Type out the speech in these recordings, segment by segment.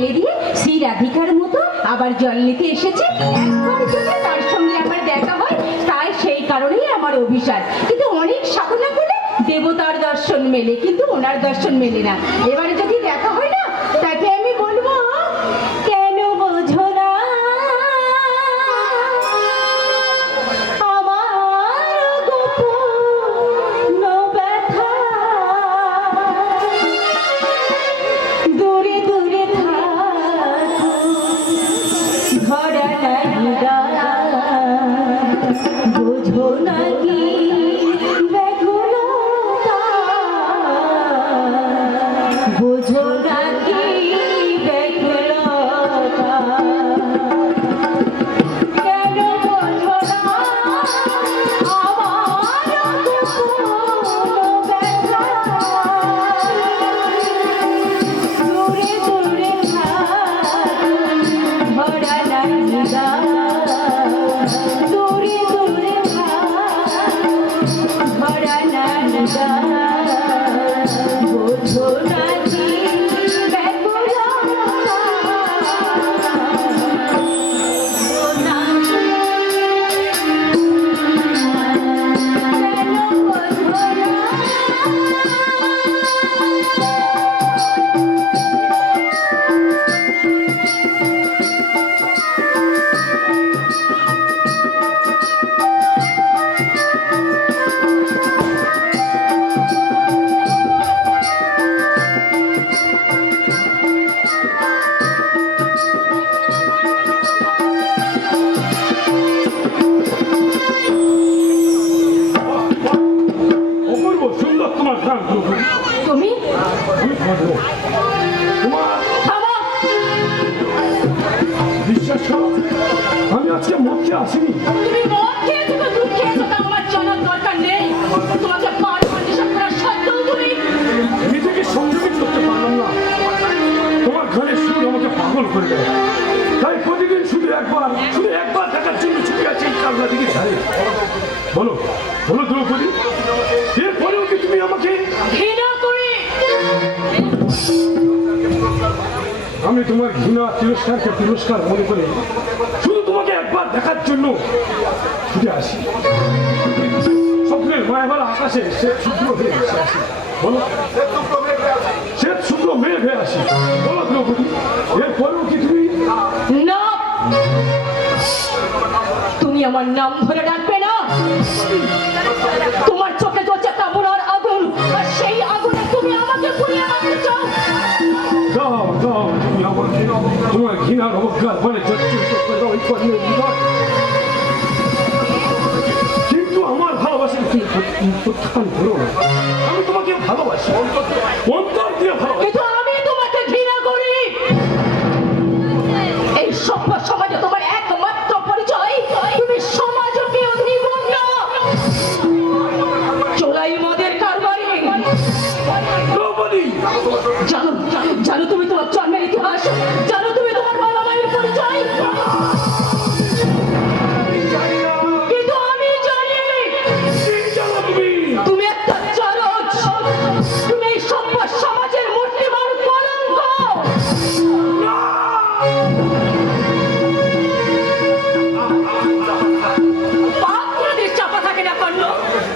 ফেলে দিয়ে সেই রাধিকার মতো আবার জল নিতে এসেছে। একবার যদি তার সঙ্গে আমার দেখা হয়, তাই সেই কারণেই আমার অভিশাপ। কিন্তু অনেক সাধনা করলে দেবতার দর্শন মেলে, কিন্তু ওনার দর্শন মেলে না। এবারে যদি দেখা হয় না, তাকে আমি বলবো, কেন বোঝো না আমার গোপন ব্যথা, দূরে দূরে থাকো ধরা লাগিদা, বোঝো নাকি ব্যাকুলতা, বোঝো নাকি ব্যাকুলতা, কেন বোঝো না আমার গোপন ব্যথা, দূরে দূরে থাকো ধরা লাগিদা, দূরে দূরে থাকো ধরা লাগিদা, বোঝো নাকি ব্যাকুলতা, অপূর্ব সুন্দর তোমার গান দ্রৌপদী। তুমি আমি পারবো তোমার থামো। বিশ্বাস করো, আমি আজকে মধ্যে আসিনি। তুমি মদ খেয়েছো তো দুধ খেয়েছো, তা আমার জানার দরকার নেই। তোমাকে পার কন্ডিশন করার সত্ত্বেও তুমি নিজেকে সংযমিত করতে পারলাম না। তোমার ঘরে সুর আমাকে পাগল করে দেয়। তাই প্রতিদিন শুধু একবার দেখার জন্য ছুটে আছে এই কাজলা দিকে ধারে। বলো বলো দ্রৌপদী, এরপরেও কি তুমি আমাকে? ঘৃণা করি। আমি তোমার ঘৃণা তিরস্কারকে তিরস্কার মনে করে শুধু তোমাকে একবার দেখার জন্য ছুটে আসি। স্বপ্নের মায়াবার আকাশে শ্বেত শুক্র হয়ে ভেসে আসি। বলো, শ্বেত শুক্র মেয়ে হয়ে আসি। বলো দ্রৌপদী, এরপরেও কি তুমি? না, তুমি আমার নাম ধরে ডাকবে না। তোমার চোখে জ্বলছে কামনার আগুন, আর সেই আগুনে তুমি আমাকে পুড়িয়ে মারতে চাও। দাও দাও, তুমি আমাকে তোমার ঘৃণার অবজ্ঞার মানে জর্জরিত করে দাও এই কর্মের হৃদয়। কিন্তু আমার ভালোবাসার তুমি প্রত্যাখ্যান করো না। আমি তোমাকে ভালোবাসি, অন্তর দিয়ে ভালোবাসি। কিন্তু আমি তোমাকে ঘৃণা করি। এই সভ্য সমাজে তোমার একমাত্র পরিচয়, তুমি সমাজকে অধিগম্য চোলাই মদের কারবারি। দ্রৌপদী, জানো জানো তুমি তোমার জন্মের ইতিহাস, জানো তুমি তোমার বাবা মায়ের পরিচয়, কিন্তু আমি জানি কি জানো তুমি? তুমি একটা চরজ, তুমি এই সভ্য সমাজের মূর্তিমান কলঙ্ক। না! পাত্রদের চাপা থাকে না কর্ণ,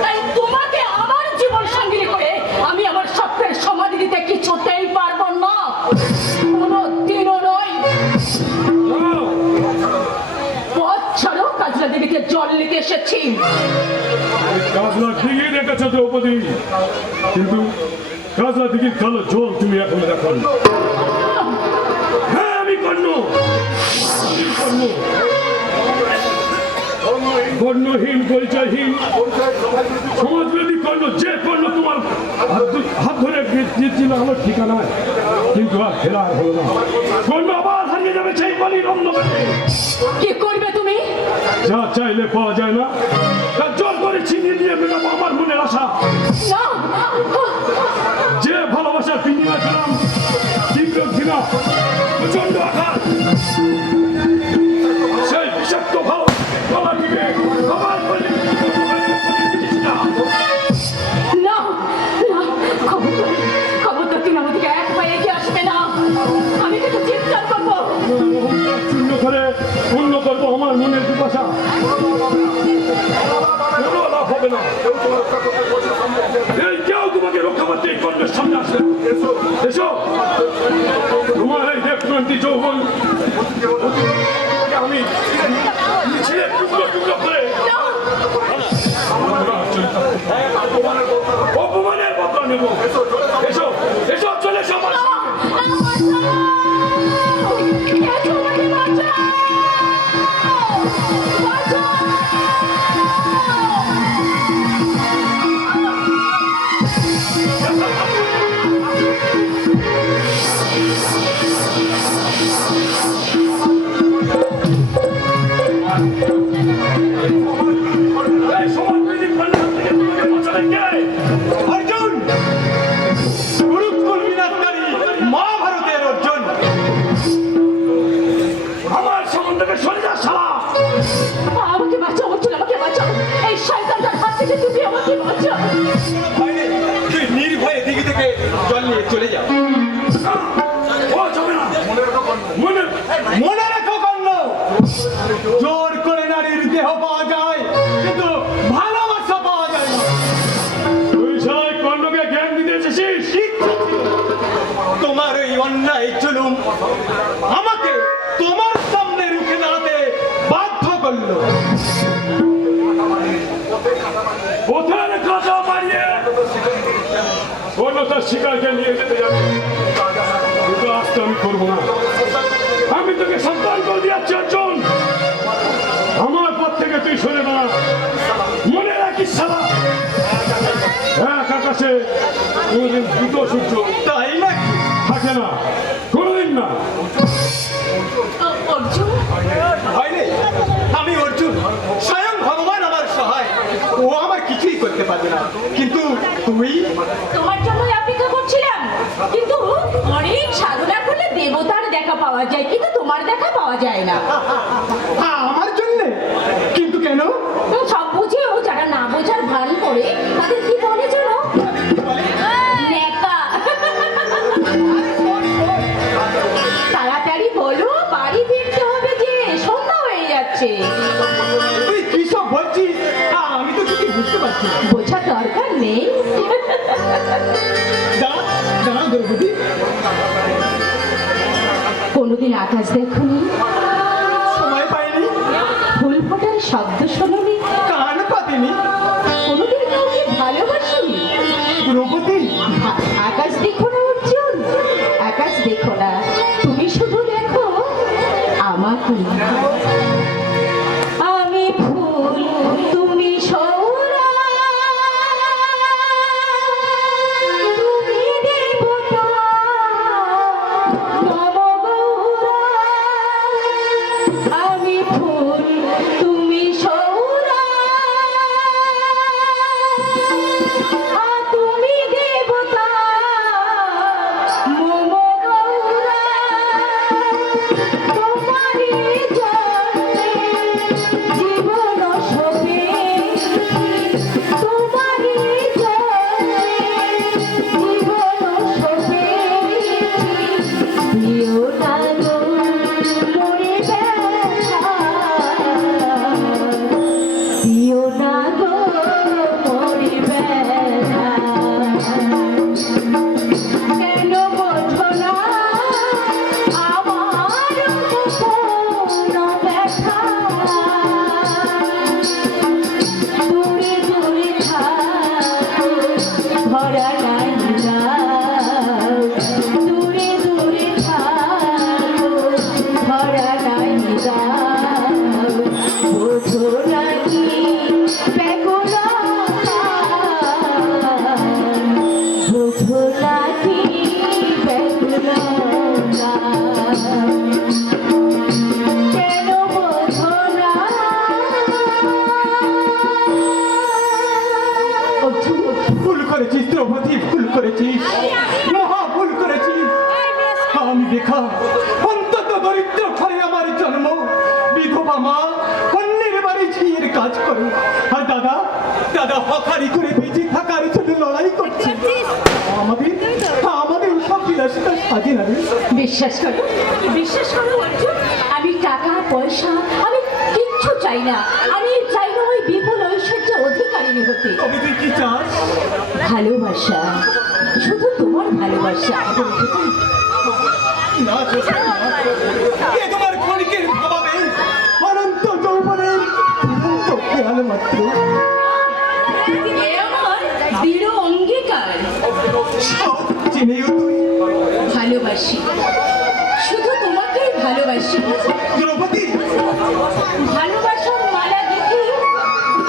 তাই তোমাকে আমার জীবন সঙ্গিনী করে আমি আমার স্বপ্নের সমাধি দিতে কিছুতেই পারবো না, কোনো দিনও নয়। পথ ছাড়ো, কাজলা দেবীকে জল নিতে এসেছি। কাজলা দিঘি দেখেছো দ্রৌপদী, কিন্তু কাজলা দিঘির কালো জল তুমি এখন দেখো। হ্যাঁ, আমি কর্ণ, বর্ণহীন পরিচয়হীন সমাজবিরোধী কর্ণ, যে কর্ণ তোমার হাত ধরে দিয়েছিল আমার ঠিকানায়, কিন্তু আর ফেরার হলো না। কর্ণ আবার হারিয়ে যাবে সেই বালির অন্ধকারে। কি করবে তুমি? যা চাইলে পাওয়া যায় না, তা জোর করে ছিনিয়ে নিয়ে মেটাবো আমার মনের আশা। না, যে ভালোবাসার বিনিময় পেলাম তীব্র ঘৃণা, প্রচন্ড আঘাত, সেই বিষাক্ত ভালোবাসাকে গলা টিপে আমার বলি না, না, খবরদার তুমি আমাদেরকে এক পায়ে এগিয়ে আসবে না। আমি কিন্তু চিৎকার এই কেউ তোমাকে রক্ষা করতে এই কর্মের সামনে আসে না। এসো, তোমার এই দেবকান্তি যৌবন আমি ছেলে টুকরো টুকরো করে অপমানের বদলা নেব। এসো এসো, চলে এসো আমার সঙ্গে। এই সমাজবিধি কল্যাণ থেকে তোমাকে বাঁচালে কে? অর্জুন, কুরুকুল বিনাশকারী মহাভারতের অর্জুন। আমার সামনে থেকে সরে যা শালা। আমাকে বাঁচাও অর্জুন, আমাকে বাঁচাও, এই শয়তানটার হাত থেকে তুমি আমাকে বাঁচাও। ভয় নেই, তুই নির্ভয়ে দিঘি থেকে জল নিয়ে চলে যা। ও যাবে না। মনে মনে রেখো কর্ণ, জোর করে নারীর দেহ পাওয়া যায়, কিন্তু ভালোবাসা পাওয়া যায় না। তুই শালা কর্ণকে জ্ঞান দিতে এসেছিস? তোমার এই অন্যায় জুলুম আমাকে তোমার সামনে রুখে দাঁড়াতে বাধ্য করলো। ওদের কাঁচা মারিয়ে অন্য তার শিকারকে নিয়ে যেতে যাবে। কিন্তু আজকে আমি করবো না। আমি তোকে সন্তান করে দিয়েছি অর্জুন। আমার পর থেকে তুই সরে না। মনে রাখিস শালা, এক আকাশে কোনোদিন দুটো সূর্য তাই নাকি? থাকে না, কোনোদিন না। অর্জুন, ভয় নেই, আমি অর্জুন, স্বয়ং ভগবান আমার সহায়। ও আমার কিছুই করতে পারবে না, কিন্তু তুই তোমার জন্যই অপেক্ষা করছিলাম, কিন্তু অনেক সাধনা করলে দেবতার দেখা পাওয়া যায়, কিন্তু তোমার দেখা পাওয়া যায় না। আমার জন্য? কিন্তু কেন? তো সব বুঝেও যারা না বোঝার ভান করে তাদের কি বলে যেন ন্যাকা। তাড়াতাড়ি বলো, বাড়ি ফিরতে হবে যে, সন্ধ্যা হয়ে যাচ্ছে। তুই কি সব বলছিস? আমি তো কিছু বুঝতে পারছি না। বোঝার দরকার নেই। দাঁড়া দাঁড়া দ্রৌপদী, কোনোদিন আকাশ দেখনি, সময় পাইনি, ফুল ফোটার শব্দ শোনোনি, কান পাতিনি, কোনোদিন কাউকে ভালোবাসিনি। দ্রৌপদী আকাশ দেখো না অর্জুন, আকাশ দেখো না, তুমি শুধু দেখো আমাকে। আমি ফুল, তুমি সৌরা, তুমি দেবতা, নব গৌরা। আমি ফুল, তুমি সৌরা, তুমি দেবতা, মম গৌরা। তোমারই জন্যে জীবন সপেছি, তোমারই জন্যে জীবন সপেছি। দিও না গো মরে ব্যথা, দিও না গো মরে ব্যথা। কেন বোঝো না আমার গোপন ব্যথা? দূরে দূরে থাকো, ধরা নাই দাও। দূরে দূরে থাকো, ধরা নাই দাও। বোঝো নাকি ব্যাকুলতা, বোঝো নাকি ব্যাকুলতা? কেন বোঝো না? ভুল করেছিস দ্রৌপদী, ভুল করেছিস, মহা ভুল করেছিস। আমি দেখা অন্তত দরিদ্র ঘরে আমার জন্ম, বিধবা মা অন্যের বাড়ি ঝিয়ের কাজ করে, আর দাদা দাদা হকারি করে বেঁচে থাকার জন্য লড়াই করছে। আমাদের আমাদের সব বিলাসিতা সাজে না রে। বিশ্বাস করো, বিশ্বাস করো অর্জুন, আমি টাকা পয়সা আমি কিচ্ছু চাই না। আমি চাই না ওই বিপুল ঐশ্বর্য অধিকার অধিকারিণী হতে। তবে তুই কি চাস? ভালোবাসা, শুধু তোমার ভালোবাসা। না জোসেফ, না। এ তোমার ক্ষণিকের ভাবাবে অনন্ত যৌবনের অনন্ত খেয়াল মাত্র। এ আমার দৃঢ় অঙ্গীকার। সব চিনেও তুই ভালোবাসি, শুধু তোমাকেই ভালোবাসি। দ্রৌপদী, ভালোবাসার মালা গেঁথে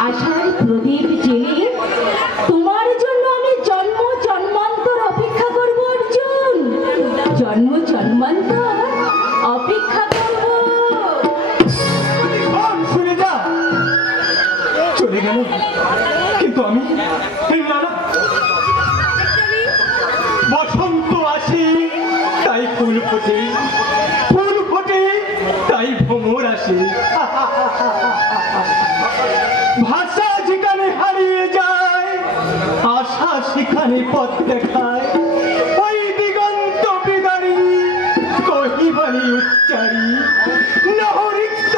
আশার প্রদীপ জেলে তোমার জন্য আমি জন্ম জন্মান্তর অপেক্ষা করব অর্জুন, জন্ম জন্মান্তর অপেক্ষা করব। সব শুনে যা। চলে গেল, কিন্তু আমি না না। বসন্ত আসে তাই ফুল ফোটে, ফুল ফোটে তাই ভ্রমর আসে। ভাষা যেখানে হারিয়ে যায়, আশা সেখানে পথ দেখায়। ওই দিগন্ত বিদারী কহিবানি উচ্চারি, নহরিক্ত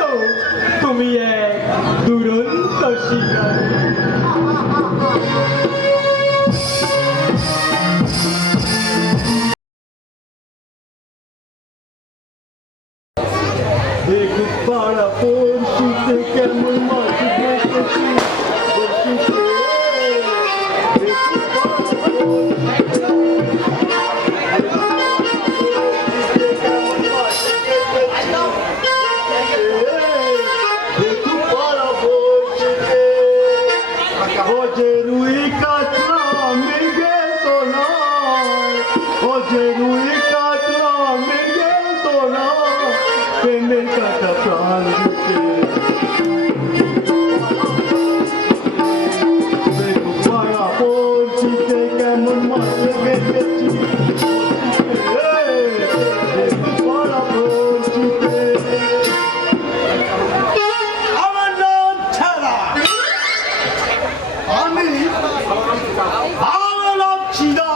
তুমি এক দুরন্ত শিকারী। দেখুক পাড়া পড়শিতে কেমন মাছ ধরেছি বড়শিতে। দেখুক পাড়া পড়শিতে কেমন মাছ ধরেছি। দেখুক পাড়া পড়শিতে ও যে রুই কাতলা মৃগে তো নয়, ও যে রুই কাতলা মৃগে তো নয়, প্রেমের কাটা প্রাণ দিতে। দেখো পাড়া পড়শিতে কেমন মাছ গেছি, দেখো পাড়া পড়শিতে। আমার নাম ছাড়া আমি আমার নাম ছিনা।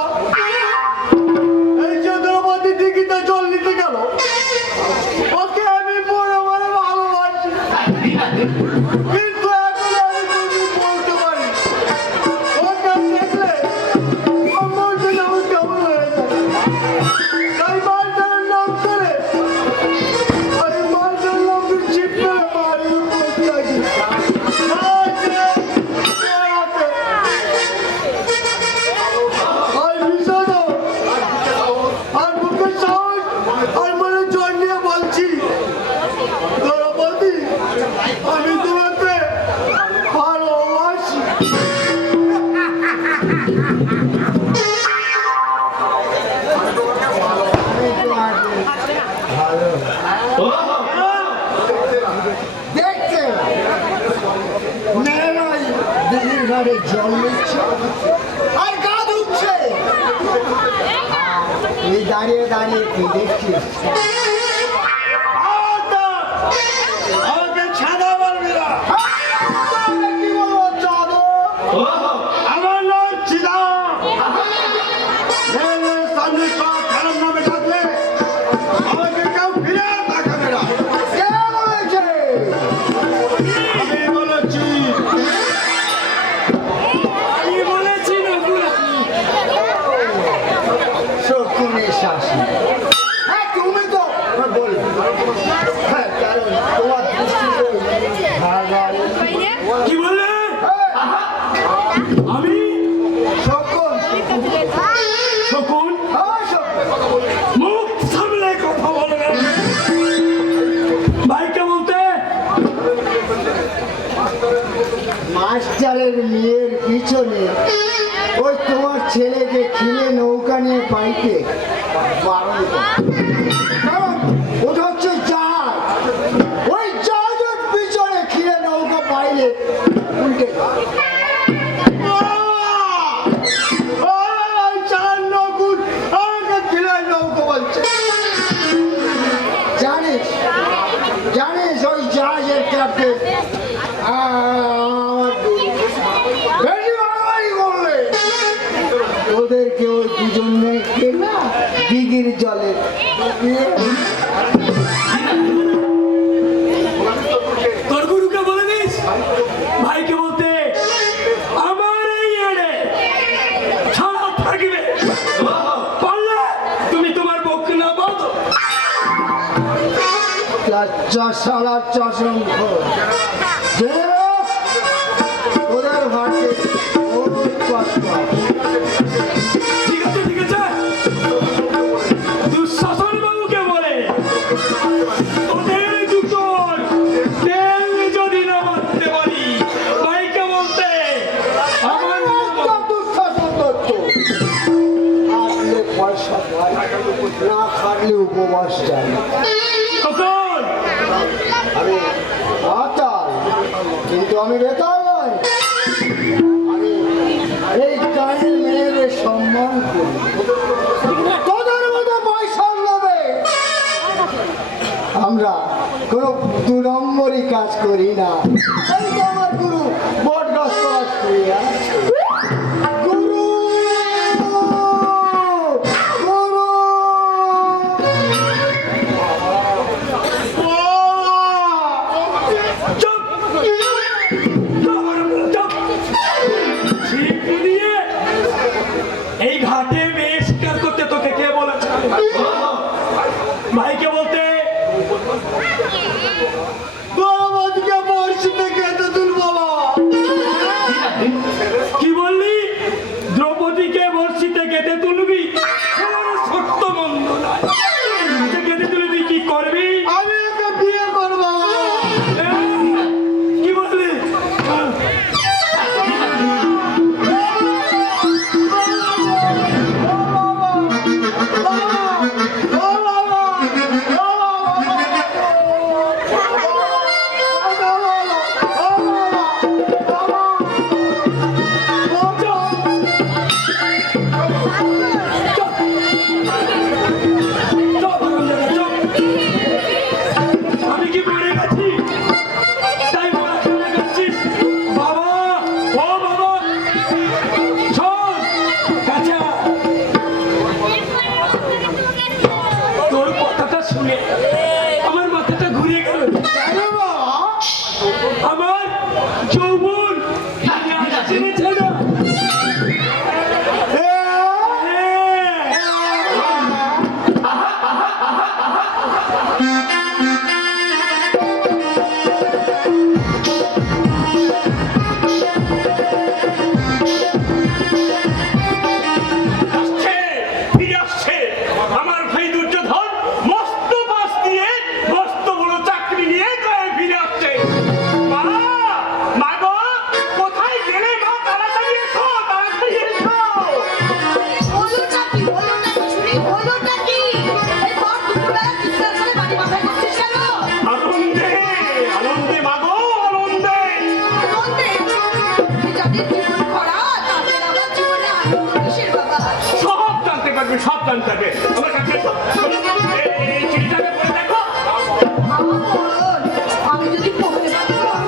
এই যে দ্রৌপদী দিঘিতে জল নিতে গেল, ওকে আমি মনে মনে ভালোবাসি, কিন্তু এখন আমি যদি বলতে পারি, ওকে দেখলে আমার জন্য আমার কেমন হয়ে যায়। তাই মালটার নাম করে আমি মালটার নামকে চিপ করে মারি বসে থাকি। আর বিষয় আর মুখের সাহস আর মনে জল নিয়ে বলছি, দ্রৌপদী আমি তোমাকে ভালোবাসি। দেখতে মেয়েরাই দিদির ঘরে জল নিচ্ছে আর গা ধুচ্ছে, এই দাঁড়িয়ে দাঁড়িয়ে কি দেখছিস? আমাকে ছাড়া পারবি না। কি বলবো চলো? আমার নাম ছিনা। সামনে সব খারাপ নামে থাকলে আমাকে কেউ ফিরে তাকাবে না। কে বলেছে? আমি বলেছি, আমি বলেছি না শকুনি শাসী। হ্যাঁ তুমি তো বল। হ্যাঁ কারণ তোমার দৃষ্টিতে ভাগাড়ি। কি বললে? আমি শকুন, শকুন? হ্যাঁ শকুন। মুখ সামলে কথা বলবে। ভাইকে বলতে মাস্টারের মেয়ের পিছনে ওই তোমার ছেলেকে খিলে নৌকা নিয়ে পাইতে বারণ কর। কারণ ওটা হচ্ছে জাহাজ, ওই জাহাজের পিছনে খিলে নৌকা পাইলে উল্টে যায়। চার নকুল আমাকে খিলায় নৌকো বলছে। জানিস জানিস ওই জাহাজের ক্যাপ্টেন আমার বেশি বাড়াবাড়ি করলে ওদেরকে ওই দুজনকে না দিঘির জলে ডুবিয়ে তোর গুরুকে বলে দিস ভাইকে বলতে যা সারা চাষন ওদের ভাটে ওই কষ্ট ঠিক আছে ঠিক আছে দুঃশাসন বাবুকে বলে ওদের দুটোর তেল যদি না মারতে পারি ভাইকে বলতে আমার পয়সা না খাটলে উপবাস যায় কখন আমি আতাল কিন্তু আমি বেতাল নয় আমি এই গানের মেয়েদের সম্মান করি তোদের মতো পয়সা নেবে আমরা কোনো 2 নম্বরই কাজ করি না এই তো আমার গুরু বট গাছ কাজ করি না গুরু গুরু চুপ চুপ ছিপ দিয়ে এই ঘাটে মেয়ে শিকার করতে তোকে কে বলেছে ভাইকে বলতে বাবাকে বর্ষিতে কেটে তুলবো কি বললি দ্রৌপদীকে বর্ষিতে কেটে তুলবি সত্য মন্দ নয় কেটে তুলে তুই কি করবি আমি ওকে বিয়ে করবো কি বললি আমি কি মরে গেছি তাই মরা শুনে যাচ্ছিস বাবা ও বাবা শোন কাঁচা তোর কথাটা শুনে আমার মাথাটা ঘুরে গেল আমার যৌবন চিনেছে না আসছে ফিরে আসছে আমার ভাই দুর্যোধন মস্ত বাস দিয়ে মস্ত বড় চাকরি নিয়ে গায়ে ফিরে আসছে মা মা গো কোথায় গেলে মা তাড়াতাড়ি এসো তাড়াতাড়ি এসো হলোটা কি শুনি হলোটা কি এই বড় দুপুরবেলা চিৎকার করে বাড়ি মাথায় করছিস কেন আনন্দে আনন্দে মা গো আনন্দে আনন্দে যাদের জীবন খরা তাদের আবার জীবনে আনন্দ কিসের বাবা সব জানতে পারবে সব জানতে পারবে আমার কাছে এসো। এই চিঠিটাকে পড়ে দেখো আমার মরণ আমি যদি পড়তে পারতাম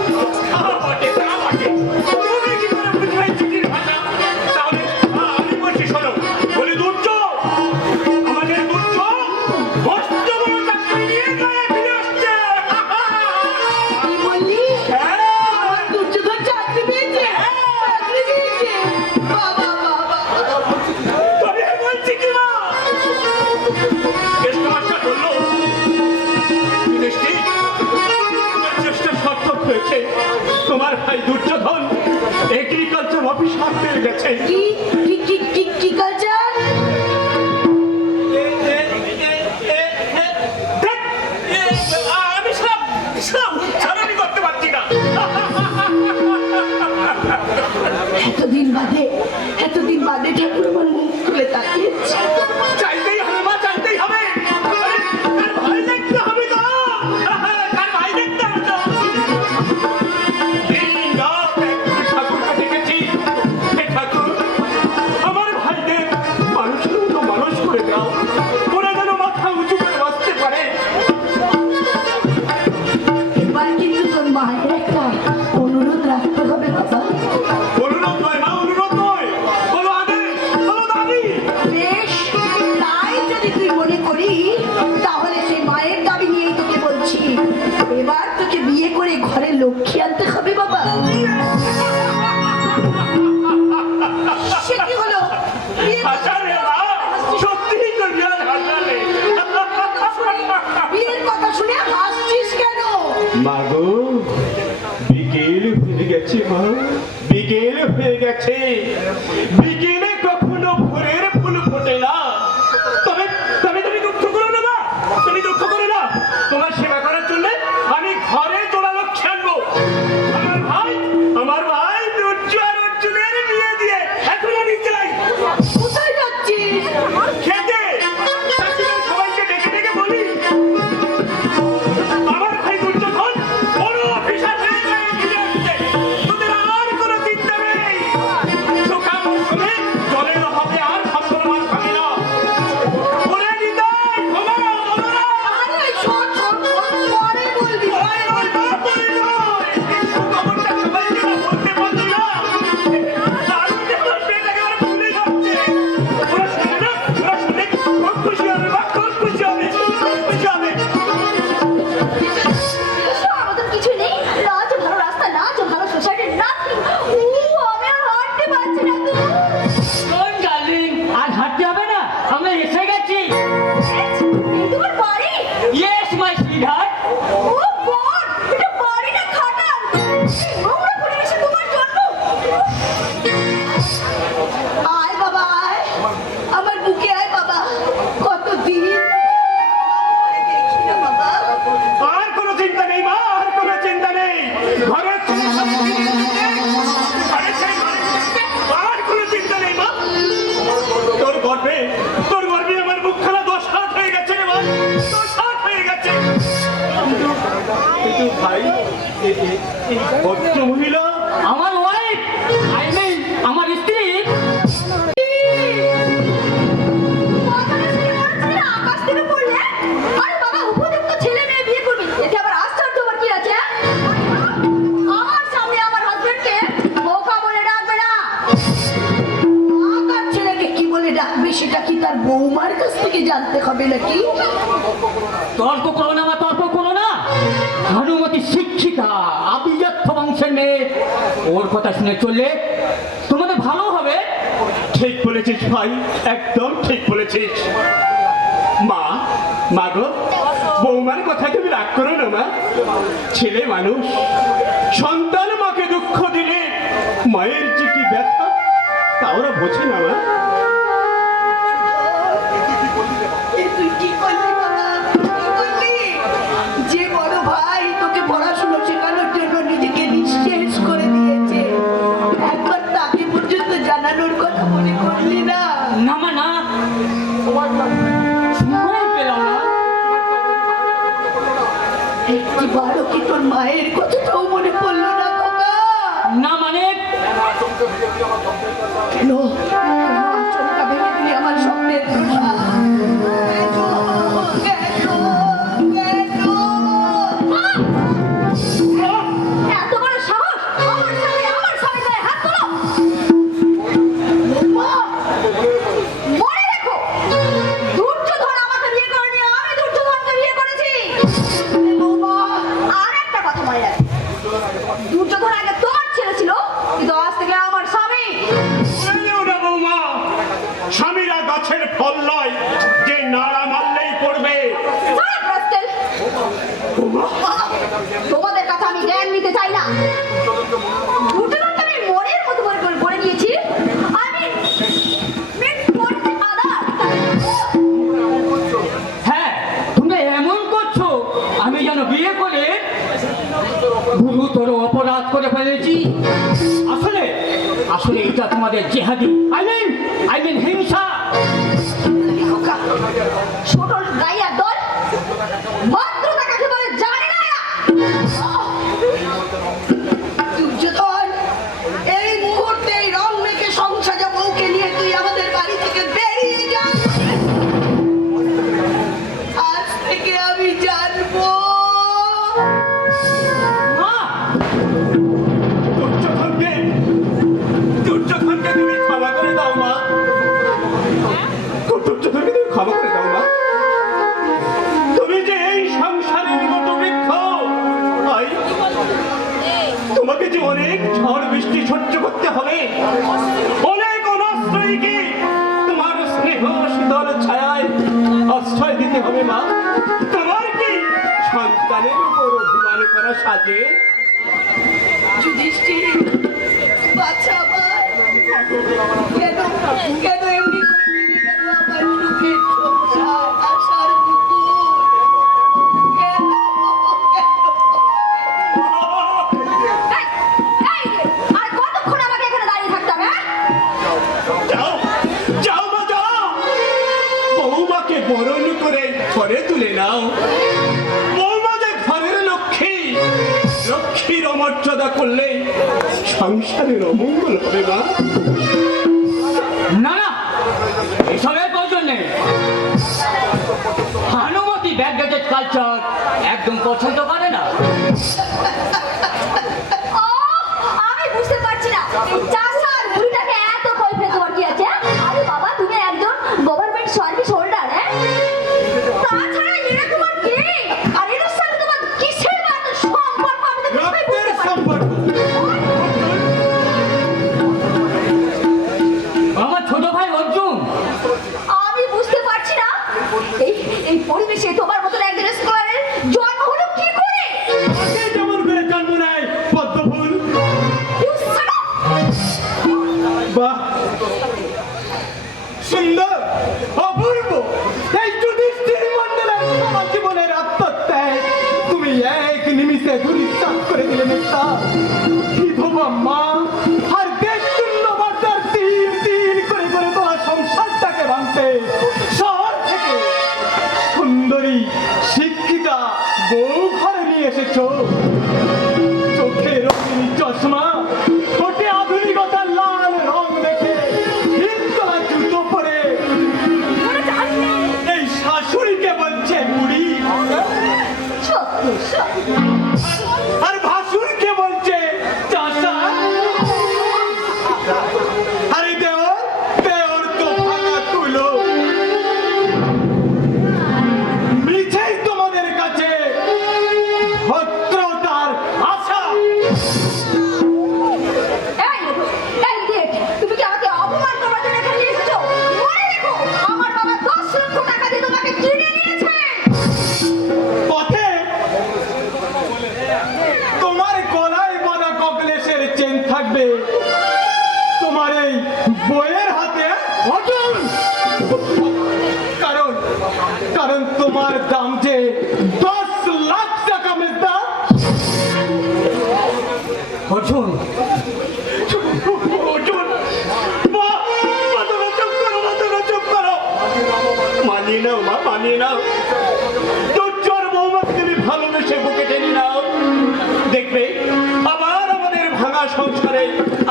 বটে তা বটে তুমি কি করে বুঝবে চিঠির ভাষা তাহলে আমি বলছি শোনো বলি দুর্য আমাদের দুর্য মস্ত বড় চাকরি নিয়ে গায়ে ফিরে আসছে কি বললি হ্যাঁ দুর্যোধন চাকরি পেয়েছে বাবা বাবা তবে বলছি কি না কেষ্ট মাস্টার বললো যুধিষ্ঠির, তোমার চেষ্টা সার্থক হয়েছে তোমার ভাই দুর্যোধন এগ্রিকালচার অফিসার পেয়ে গেছে কি কালচার দেখ, আমি সব উচ্চারণই করতে পারছি না এতদিন বাদে ঠাকুর আমার মুখ খুলে তাকিয়েছে চাইতেই হবে মা চাইতেই হবে তার ভাই দেখতে হবে তো তার ভাই দেখতে হবে তো দিন রাত এক করে ঠাকুরকে ডেকেছি হে ঠাকুর আমার ভাইদের মানুষের মতো মানুষ করে দাও ওরা যেন মাথা উঁচু করে বাঁচতে পারে এবার কিন্তু তোর মায়ের একটা অনুরোধ রাখতে হবে বাবা অনুরোধ নয় মা অনুরোধ নয় বলো আদেশ বলো দাবি বেশ তাই যদি তুই মনে করিস তাহলে সেই মায়ের দাবি নিয়েই তোকে বলছি এবার তোকে বিয়ে করে ঘরে লক্ষ্মী আনতে হবে বাবা সে কি হলো বিয়ের কথা হাসালে মা সত্যিই তো বিরাট হাসালে বিয়ের কথা শুনে হাসছিস কেন সেটা কি তার বৌমার কাছ থেকে জানতে হবে নাকি? তর্ক করো না মা, তর্ক করো না। ভানুমতি শিক্ষিতা, আভিজাত্য বংশের মেয়ে, ওর কথা শুনে চললে তোমাদের ভালো হবে। ঠিক বলেছিস ভাই, একদম ঠিক বলেছিস। মা, মা গো, বৌমার কথা তুমি রাগ করো না মা। ছেলে মানুষ, সন্তান মাকে দুঃখ দিলে মায়ের যে কি ব্যথা তা ওরা বোঝে না মা। এ তুই কি করলি বাবা? কি করলি? যে বড় ভাই তোকে পড়াশোনা শেখানোর জন্য নিজেকে নিঃশেষ করে দিয়েছে, একবার তাকে পর্যন্ত জানানোর কথা মনে করলি না? না মা না, সময় পেলাম না। একটিবারও কি তোর মায়ের কথাটাও মনে পড়লো না বাবা? না মানে কেন আচমকা ভেঙে দিলি আমার স্বপ্নের প্রসাদ? এত বড় সাহস! আমার স্বামী গায়ে হাত তোলো! মনে রেখো, দুর্যোধন আমাকে বিয়ে করেনি, আমি দুর্যোধনকে বিয়ে করেছি। আর একটা কথা মনে রাখো, দুর্যোধন আগে তোমার ছেলে ছিল, কিন্তু আজ থেকে আমার স্বামী। ওটা বৌমা, স্বামীরা গাছের ফল নয় যে নাড়া মারলেই পড়বে। Stop, Rascal! তোমাদের কথা আমি জ্ঞান নিতে চাই না। দুর্যোধনকে আমি মনের মতো করে নিয়েছি। আমি করতে আদার। হ্যাঁ, তুমি এমন করছো আমি যেন বিয়ে করে গুরুতর অপরাধ করে ফেলেছি। আসলে আসলে এটা তোমাদের জেহাদি, আই মিন হিংসা। ছোট গাইয়ার দল, ভদ্রতা কাকে বলে জানে না এরা। দুর্যোধন, এই মুহূর্তে এই রং মেখে সংসারে বউকে নিয়ে তুই আমাদের বাড়ি থেকে বেরিয়ে যা। আজ থেকে আমি জানবো মা, দুর্যোধনকে তুমি ক্ষমা করে দাও মা। দুর্যোধনকে তুমি ক্ষমা করে দাও মা। তুমি যে এই সংসারের মতো বৃক্ষ, ভাই, তোমাকে যে অনেক ঝড় বৃষ্টি সহ্য করতে হবে, অনেক অনাশ্রয়ীকে তোমার স্নেহ শীতল ছায়ায় আশ্রয় দিতে হবে মা। তোমার কি সন্তানের উপর অভিমান করা সাজে? যুধিষ্ঠির, বাছা আমার, কেন কেন এমনি করে ভেঙে গেল আমার সুখের সংসার, আশার মুকুল? কেন? এই, আর কতক্ষণ আমাকে এখানে দাঁড়িয়ে থাকতে হবে? যাও, যাও মা, যাও। বৌমাকে বরণ করে ঘরে তুলে নাও। বৌমা যে ঘরের লক্ষ্মী, লক্ষ্মীর অমর্যাদা করলে সংসারের অমঙ্গল হবে মা। না না, এসবের প্রয়োজন নেই। ভানুমতি ব্যাকডেটেড কালচার একদম পছন্দ করে না। ও, আমি বুঝতে পারছি না, এই চাষা আর বুড়িটাকে এত কৈফিয়ত দেওয়ার কি আছে? আরে বাবা, তুমি একজন গভর্নমেন্ট সার্ভিস হোল্ডার, হ্যাঁ? তাছাড়া এরা তোমার কে? আর এর সাথে তোমার কিসের বা এত সম্পর্ক? আমি তো কিছুই বুঝতে রক্তের পারছি না। সম্পর্ক। আমার ছোট ভাই অর্জুন। আমি বুঝতে পারছি না, এই পরিবেশে তোমার মতন একজন স্কলারের জন্ম হলো কি করে? আগে যেমন করে জন্ম নেয় পদ্মফুল। You shut up! বাহ, সুন্দর, অপূর্ব। এই যুধিষ্ঠির মণ্ডলের সমাজ জীবনের আত্মত্যাগ তুমি এক নিমিষে ধূলিসাৎ করে দিলে নেতা। বিধবা মা আর দেশ শূন্য বার্তার তিল তিল করে করে তোমার সংসারটাকে ভাঙতে শহর থেকে সুন্দরী শিক্ষিতা বউ ঘরে নিয়ে এসেছো। চোখে রঙিনী চশমা, ঠোঁটে আধুনিকতার লাল রং দেখে, হিলতলা জুতো পরে এই শাশুড়িকে বলছে বুড়ি, আর ভাসুরকে বলছে চাষা। আরে দেওর দেওর তো ভাঙা তুলো। তোমার দাম যে 10 লাখ টাকা মেজদা। অর্জুন অর্জুন মা তোমরা চুপ করো, মা তোমরা চুপ করো। মানিয়ে নাও মা, মানিয়ে নাও। তোর বৌমাকে তুমি ভালোবেসে বুকে টেনে নাও, দেখবে আবার আমাদের ভাঙা সংসারে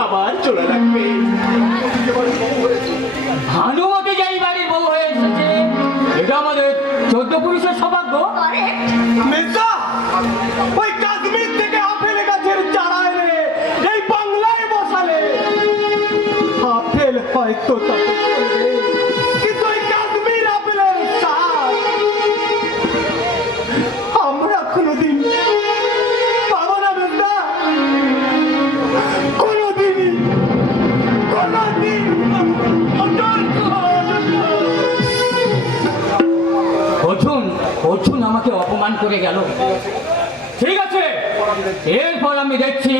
আবার চলে রাখবে। ভানুমতি যাই বাড়ির বউ হয়ে এসেছে, এটা আমাদের 14 পুরুষের সৌভাগ্য। মেজদা, ওই কাশ্মীর থেকে আপেল গাছের চারা এনে এই বাংলায় বসালে আপেল হয়তো তাতে ফলবে, কিন্তু ওই কাশ্মীর আপেলের স্বাদ আমরা কোনোদিন পাবো না মেজদা, কোনোদিনই, কোনোদিন। অর্জুন অর্জুন আমাকে অপমান করে গেল। ঠিক আছে, এরপর আমি দেখছি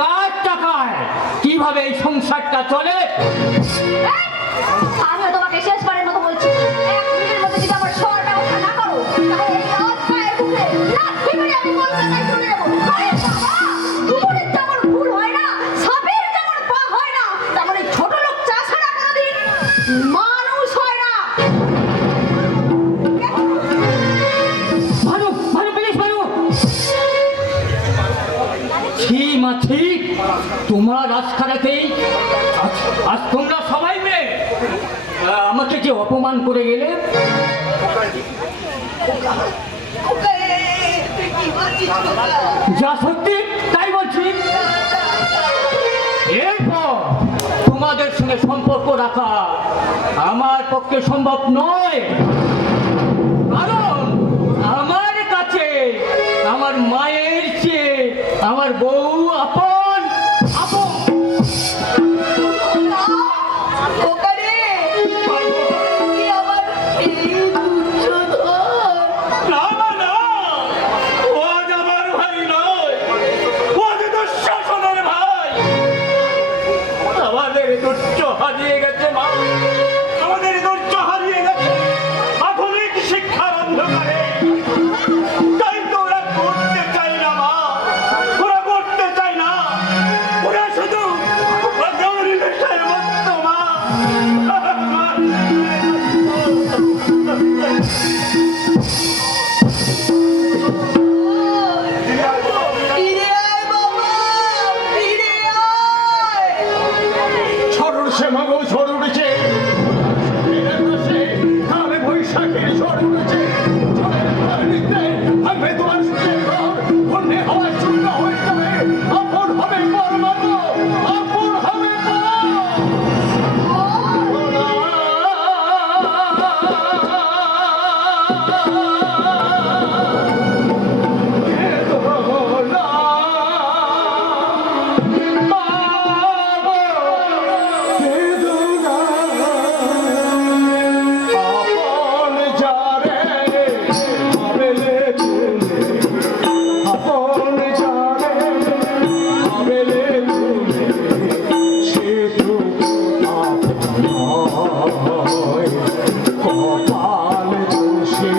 কার টাকায় কিভাবে এই সংসারটা চলে। আমিও তোমাকে শেষবারের মতো বলছি, 1 মিনিটের মধ্যে যদি আমার শহর ব্যবস্থা না করো, তাহলে এই রাজপায়ের বুকে লাথি মেরে আমি কলকাতায় চলে যাবো। আরে বাবা, কুকুরের যেমন ভুল হয় না, সাপের যেমন পা হয় না, তেমন এই ছোট লোক চাষারা কোনোদিন মানুষ হয় না। ভানু ভানু প্লিজ ভানু। ছি মা ছি, তোমরা রাজখানাতেই আজ তোমরা সবাই মিলে আমাকে যে অপমান করে গেলে। খোকা রে, তুই কি বলছিস খোকা? যা সত্যি তাই বলছি। এরপর তোমাদের সঙ্গে সম্পর্ক রাখা আমার পক্ষে সম্ভব নয়, কারণ আমার কাছে আমার মায়ের চেয়ে আমার বউ আপন আপন। খোকা রে, তুই আমার সেই দুর্যোধন। না না না, ও আজ আমার ভাই নয়, ও আজ দুঃশাসনের ভাই। আমাদের দুর্য হারিয়ে গেছে মা, আমাদের দুর্য হারিয়ে গেছে আধুনিক শিক্ষার অন্ধকারে। তাই তো ওরা করতে চাই না মা, ওরা করতে চাই না, ওরা শুধু গৌরী নেশায় মত্ত মা। ফিরে আয় বাবা, ফিরে আয়। ঝড় উঠছে মাগো, ঝড় উঠেছে, কালে বৈশাখের ঝড় উঠেছে, ঝড়ের ভয় নিতে ভাঙবে তোমার সুখের ঘর, বন্যে হওয়ায় চূর্ণ হয়ে যাবে, আপন হবে পর মাগো, আপন হবে পর। আপন যারে আবেলে তুমি, আপন যারে আবেলে তুমি, সে তো আপন নয়। কপাল দোষে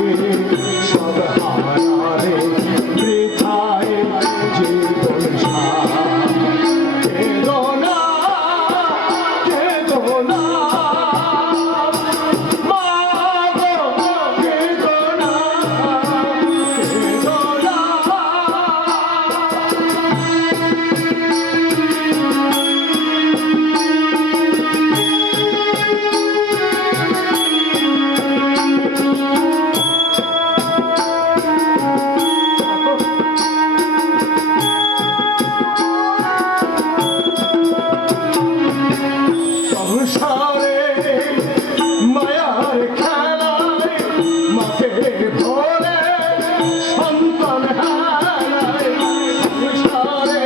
সব হারারে, বৃথায় জীবন সার। কেঁদো না, কেঁদো না, মা গো, কেঁদো না, কেঁদো না। সংসারে মায়ার খেলায় মাকে ভরে সন্তান হারায়, সংসারে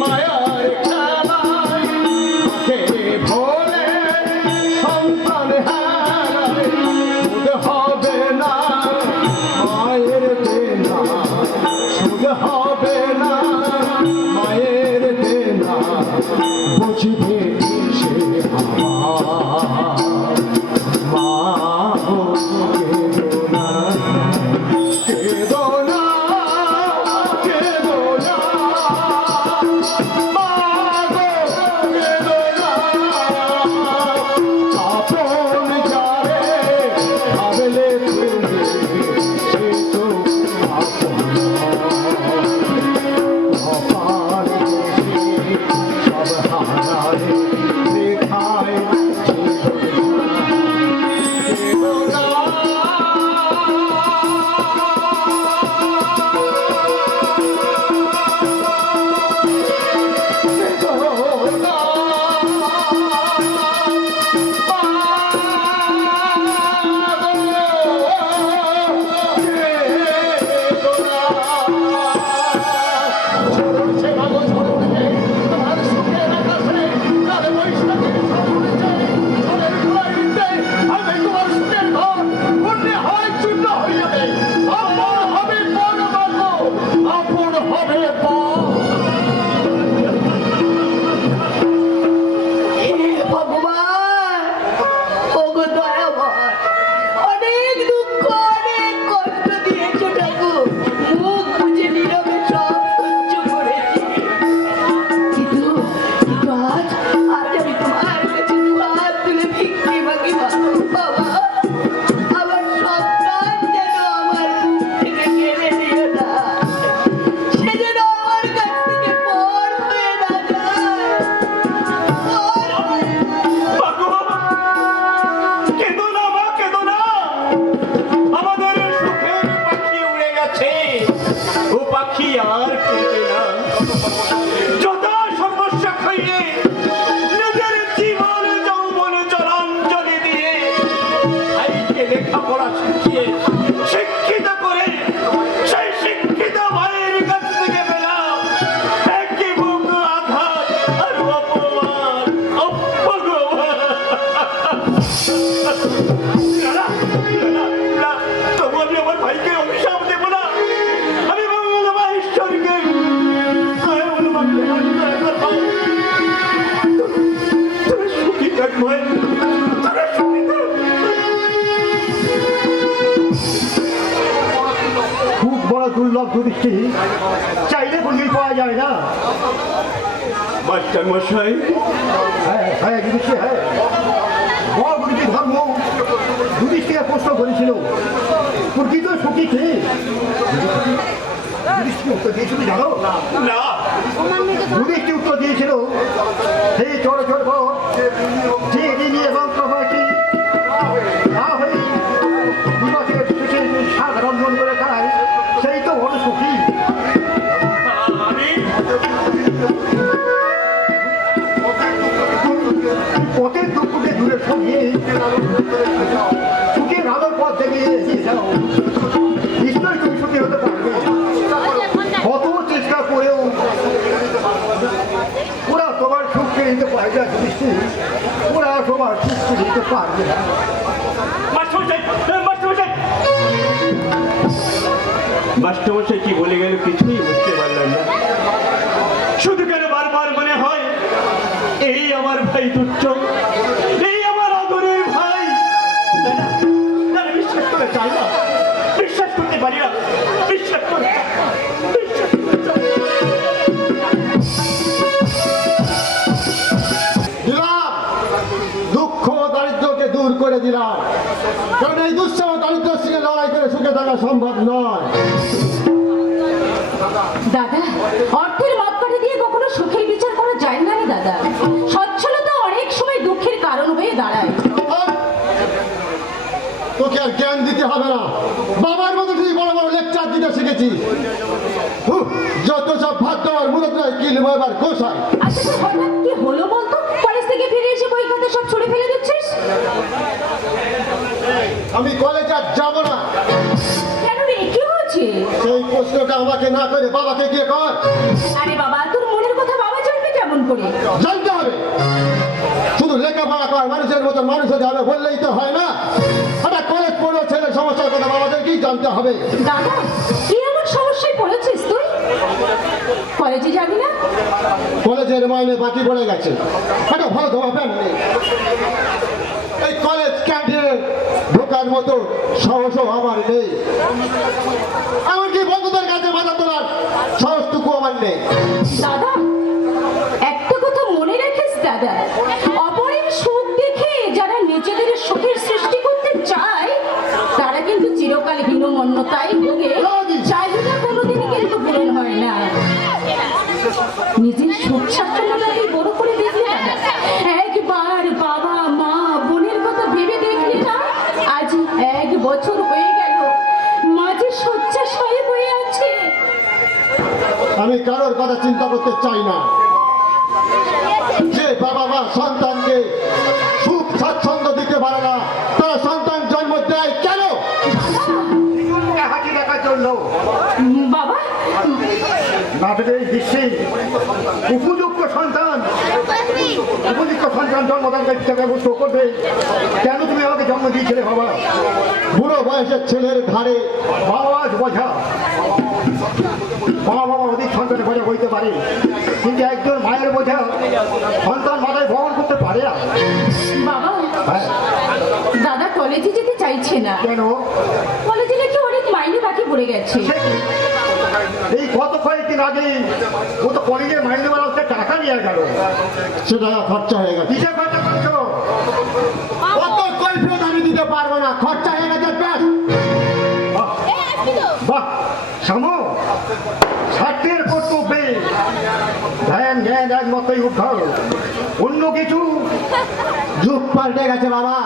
মায়ার খেলায় মাকে ভরে সন্তান হারায়। সুদ হবে না মায়ের দেনা, সুদ হবে না মায়ের দেনা, বুঝবে সে আমার মা। লেখাপড়া শিখিয়ে শিক্ষিত করে সেই শিক্ষিত ভাইয়ের কাছ থেকে পেলাম একই বুক আঘাত আর অপমান অপমান। না, না, না, তবু আমি আমার ভাইকে অভিশাপ দেব না। আমি বলবো মা ঈশ্বরকে, আমি বলবো তোরা সুখী থাক ভাই, তোরা সুখী থাক। খুব বড় দুর্লভ যুধিষ্ঠির, চাইলে বললেই পাওয়া যায় না। মাস্টার মশাই, হ্যাঁ হ্যাঁ যুধিষ্ঠির, হ্যাঁ বড় গুরুজি ধর্ম যুধিষ্ঠির প্রশ্ন করেছিল প্রকৃত সুখী কে? যুধিষ্ঠির উত্তর দিয়েছিল জানো? না, যুধিষ্ঠির উত্তর দিয়েছিল সেই ছোট ছোট যে ঋণী এবং প্রবাসী না হয়ে দিবসের শেষে সাত রন্ধন করে খায় সেই তো বড় সুখী। আমি পথের দুঃখকে দূরে সরিয়ে সুখের আলোর পথ দেখে এগিয়ে যাও, নিশ্চয়ই তুমি সুখী হতে পারবে। কত চেষ্টা করেও ওরা তোমার সুখকে নিতে পারবে না যুধিষ্ঠির, ওরা তোমার সুখকে নিতে পারবে না। মাস্টারমশাই কি বলে গেল কিছুই বুঝতে পারলাম না। শুধু কেন বারবার মনে হয় এই আমার ভাই তুচ্ছ, এই আমার আদরের ভাই। না, না, না, না, বিশ্বাস করে চাই না, বিশ্বাস করতে পারি না, বিশ্বাস করে চাই না, বিশ্বাস করে চাই না। দিলাম দুঃখ দারিদ্রকে দূর করে দিলাম, কারণ এই দুঃসহ দারিদ্রের সঙ্গে লড়াই করে সুখে থাকা সম্ভব নয়। দাদা, অর্থের মাপকাঠি দিয়ে কখনো সুখের বিচার করা যায় না রে দাদা। সচ্ছলতা অনেক সময় দুঃখের কারণ হয়ে দাঁড়ায়। তোকে আর জ্ঞান দিতে হবে না, বাবার মতো তুই বড় বড় লেকচার দিতে শিখেছিস। যত সব ভাগ্য আর মূলত কি এবার কোষায়। আচ্ছা, তোর হঠাৎ কি হলো বলতো? কলেজ থেকে ফিরে এসে বই খাতা সব ছুঁড়ে ফেলে দিচ্ছিস? আমি কলেজে আর যাবো না। কেন রে, কি হয়েছে? সেই প্রশ্নটা আমাকে না করে বাবাকে গিয়ে কর। আরে বাবা, তোর মনের কথা বাবা জানবে কেমন করে? জানতে হবে, শুধু লেখাপড়া কর মানুষের মতো মানুষ হতে হবে বললেই তো হয় না। হঠাৎ কলেজ পড়ো ছেলের সমস্যার কথা বাবাদেরকেই জানতে হবে। দাদা, কি এমন সমস্যায় পড়েছিস তুই? কলেজে যাবি না? কলেজের মাইনে বাকি পড়ে গেছে, একটা ভালো ধোয়া প্যান্ট নেই। এই কলেজ ক্যান্টিনে ঢোকার মতো সাহসও আমার নেই, এমনকি বন্ধুদের কাছে মাথা তোলার সাহসটুকু আমার নেই। দাদা, একটা কথা মনে রাখিস দাদা, অপরের সুখ দেখে যারা নিজেদের সুখের সৃষ্টি করতে চায় তারা কিন্তু চিরকাল হীনমন্যতায় ভোগে, চাহিদা কোনোদিনই কিন্তু পূরণ হয় না। নিজের সুখ স্বাচ্ছন্দ্যটাকে বড় করে দেখলে দাদা, একবার বাবা মা বোনের কথা ভেবে দেখলে না, আজ 1 বছর হয়ে গেল মাঝে শয্যাশায়ী হয়ে আছে। আমি কারোর কথা চিন্তা করতে চাই না। যে বাবা মা সন্তানকে সুখ স্বাচ্ছন্দ্য দিতে পারে না, তারা সন্তান জন্ম দেয় কেন? হাঁটি দেখার জন্য। বাবা, আমাদের এই বিশ্বে উপযুক্ত সন্তান জন্মদান করতে ব্যবস্থা করবে। কেন তুমি আমাকে জন্ম দিয়েছিলে বাবা? বুড়ো বয়সের ছেলের ঘাড়ে বাবা বোঝা, বাবা অধিক সন্তানের বোঝা বইতে পারে, কিন্তু একজন মায়ের বোঝা সন্তান মাথায় বহন করতে পারে না। বাবা, হ্যাঁ, দাদা কলেজে যেতে চাইছে না। কেন? কলেজে নাকি অনেক মাইনে বাকি পড়ে গেছে। সে কি? এই গত কয়েকদিন আগে ও তো কলেজের মাইনে বেলা টাকা নিয়ে গেল, সে টাকা খরচা হয়ে গেছে। কিসে খরচা করছো? অত কৈফিয়ত আমি দিতে পারবো না, খরচা হয়ে গেছে ব্যাস। বাহ শামু, স্বার্থের কর্তব্যে ধ্যান জ্ঞান একমতই উদ্ধার, অন্য কিছু যুগ পাল্টে গেছে বাবা।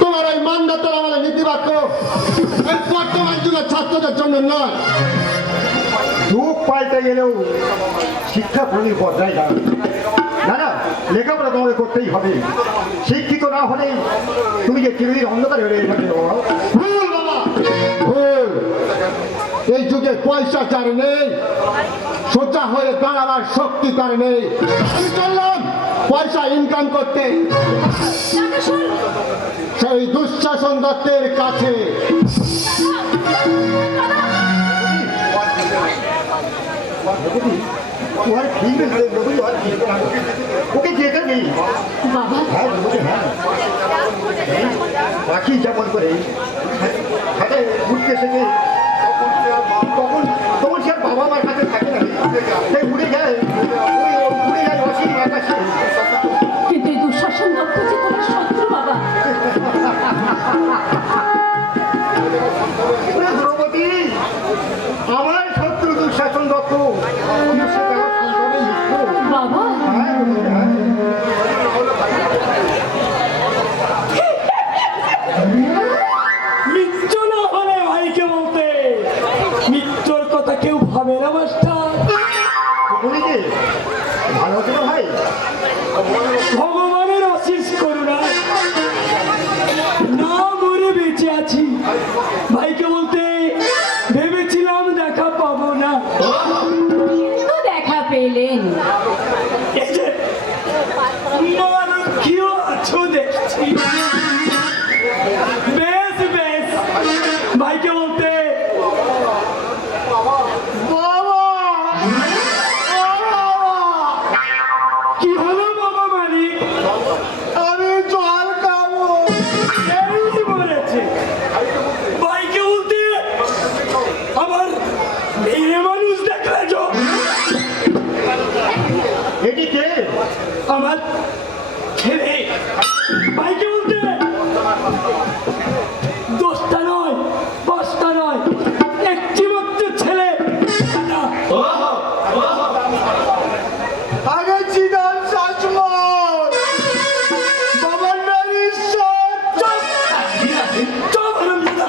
তোমার ওই মান্দাতার আমাদের নীতিবাক্য এই বর্তমান যুগের ছাত্রদের জন্য নয়। যুগ পাল্টে গেলেও শিক্ষা প্রণীর বদলায় না। না, লেখাপড়া তোমাকে করতেই হবে। শিক্ষিত না হলে তুমি যে চিরদিন অন্ধকারে রয়ে যাবে বাবা। ভুল বাবা, ভুল। এই যুগে পয়সা যার নেই, সোজা হয়ে দাঁড়াবার শক্তি তার নেই। আমি চললাম পয়সা ইনকাম করতে সেই দুঃশাসন দত্তের কাছে। ওকে যেতে নেই। বাবা হ্যাঁ পাখি যেমন করে হাতে উঠতে শেখে, তখন তখন সে আর বাবা মার কাছে থাকে না, সে উড়ে যায়, উড়ে যায় অসীম আকাশে। কিন্তু এই দুঃশাসন দত্ত যে তোমার শত্রু বাবা। ওরে দ্রৌপদী, আমার শত্রু দুঃশাসন দত্ত, কিন্তু সে তার সন্তানের মিত্র। বাবা মৃত্যু না হলে ভাইকে বলতে মৃত্যুর কথা কেউ ভাবে না মাস্টার। বলি যে ভালো হতো না ভাই। ভগবানের আশিস করুণা না মরে বেঁচে আছি। ভাইকে বলতে ভেবেছিলাম দেখা পাবো না, কিন্তু দেখা পেলেন। এই যে মালক্ষীও আছো দেখছি। বেশ বেশ, ভাইকে বলতে কি হলো বাবা মালিক? আমি জল খাবো। এই বলেছে ভাইকে বলতে আবার মেয়ে মানুষ দেখলে যো। এটি কে? আমার ছেলে। ভাইকে বলতে দোষটা নয়, পাঁচটা নয়, একটি মাত্র ছেলে। দাদা, আগে ছিলাম শাসমল, বাবার নাম ঈশ্বর। চল হারামজাদা,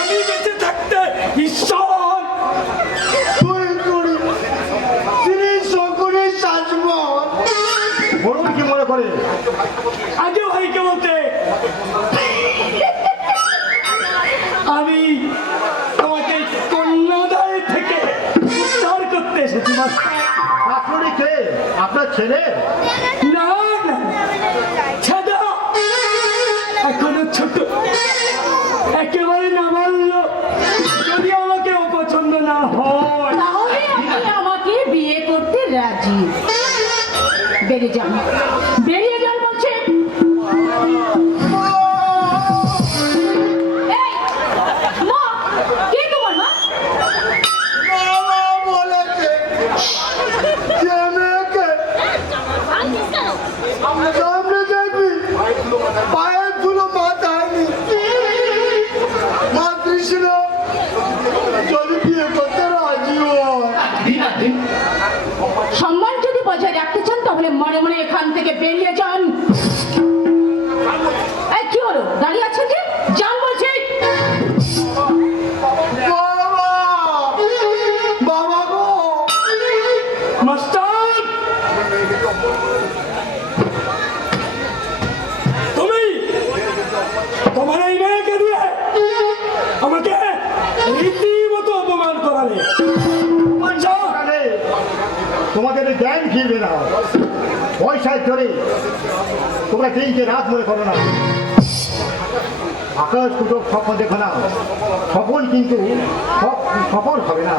আমি বেঁচে থাকতে ঈশ্বর। তুই করি তিনি শকুনের শাসমল। বলুন কি মনে করে? আগে ভাইকে বলতে আমি তোমাকে কন্যাদায় থেকে উদ্ধার করতে এসেছি মাস্টার। আপনি কে? আপনার ছেলে? না না, ছাদা এখনো ছোট, একেবারে নামাল্য। যদি আমাকে অপছন্দ না হয় তাহলে আপনি আমাকে বিয়ে করতে রাজি। বেরিয়ে যান, বেরিয়ে যান বলছে। এই, মা, কে তোমার মা? বাবা বলেছে যে মেয়েকে সামনে দেখবি পায়ের ধুলো মাথায় নি। মা কৃষ্ণ যদি বিয়ে করতে রাজি হয়। সম্মান যদি বজায় রাখতে চান তাহলে মনে মনে এখান থেকে বেরিয়ে যান। এই, কি হলো? দাঁড়িয়ে আছেন যে? যান বলছি। বাবা, বাবা গো, মাস্টার, তুমি তোমার এই মেয়েকে দিয়ে আমাকে রীতিমতো অপমান করালে। আচ্ছা, আরে, তোমাদের এই জ্ঞান ফিরবে না। পয়সায় ধরে তোমরা দিনকে রাত মনে করো না। আকাশ কুটুক স্বপ্ন দেখো না, স্বপন কিন্তু সফল হবে না।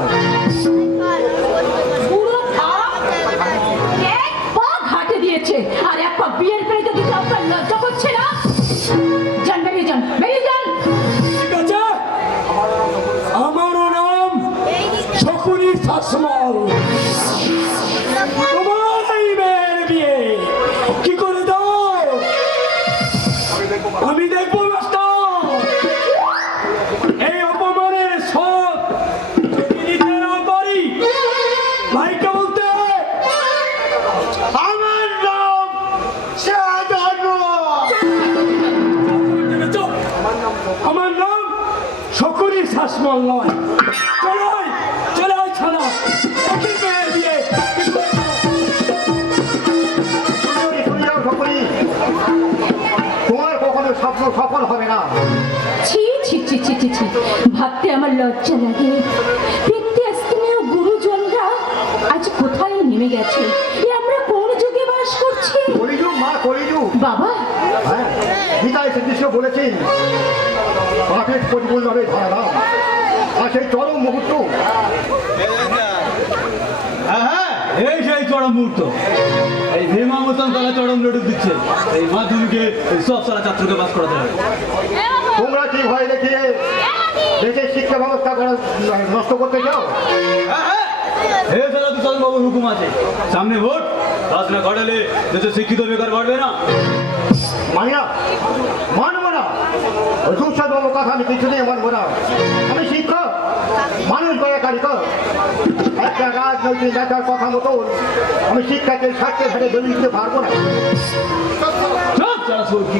পুরো এক পা ঘাটে দিয়েছে আর এক পা বিয়ের পেড়িতে দিতে আপনার লজ্জা করছে না? যান, বেরিয়ে যান, বেরিয়ে যান। ঠিক আছে, আমারও নাম শকুনি শাসমল। তোমার এই মেয়ের বিয়ে কি করে দাও আমি দেখবো মাস্টার। এই অপমানের শোধ যদি নিতে না পারি, ভাইকে বলতে আমার নাম চুপ। আমার নাম শকুনি শাসমল নয়। চলে আয়, চলে আয় ছানা, একই মেয়ের বিয়ে কি করে দাও? হবে না। ছি ছি ছি ছি ছি ছি, ভাবতে আমার লজ্জা লাগে। পিতৃস্থানীয় গুরুজনরা আজ কোথায় নেমে গেছে? এ আমরা কোন যুগে বাস করছি? কলিযুগ মা, কলিযুগ। বাবা, হ্যাঁ, গীতায় শ্রীকৃষ্ণ বলেছেন পাপের প্রতিকূলভাবে ধরা দাও। আর সেই চরম মুহূর্ত, হ্যাঁ, এই সেই চরম মুহূর্ত। এই ভীমা মতন তারা চরম লড়ু দিচ্ছে এই মাধ্যমিকে এই সব সারা ছাত্রকে পাস করাতে হবে। তোমরা কি ভয় দেখিয়ে দেশের শিক্ষা ব্যবস্থা নষ্ট করতে চাও? হে সারা দুজন বাবুর হুকুম আছে, সামনে ভোট, পাস না করালে দেশে শিক্ষিত বেকার বাড়বে না। মানি না, মানবো না। ওই দুঃসাদ বাবুর কথা আমি কিছুতেই মানবো না। আমি শিক্ষক, মানুষ গড়ে কারিগর। একটা রাজনৈতিক নেতার কথা মতো আমি শিক্ষাকে স্বার্থে ঘাটে দলিল দিতে পারবো না। সব সারা সব কি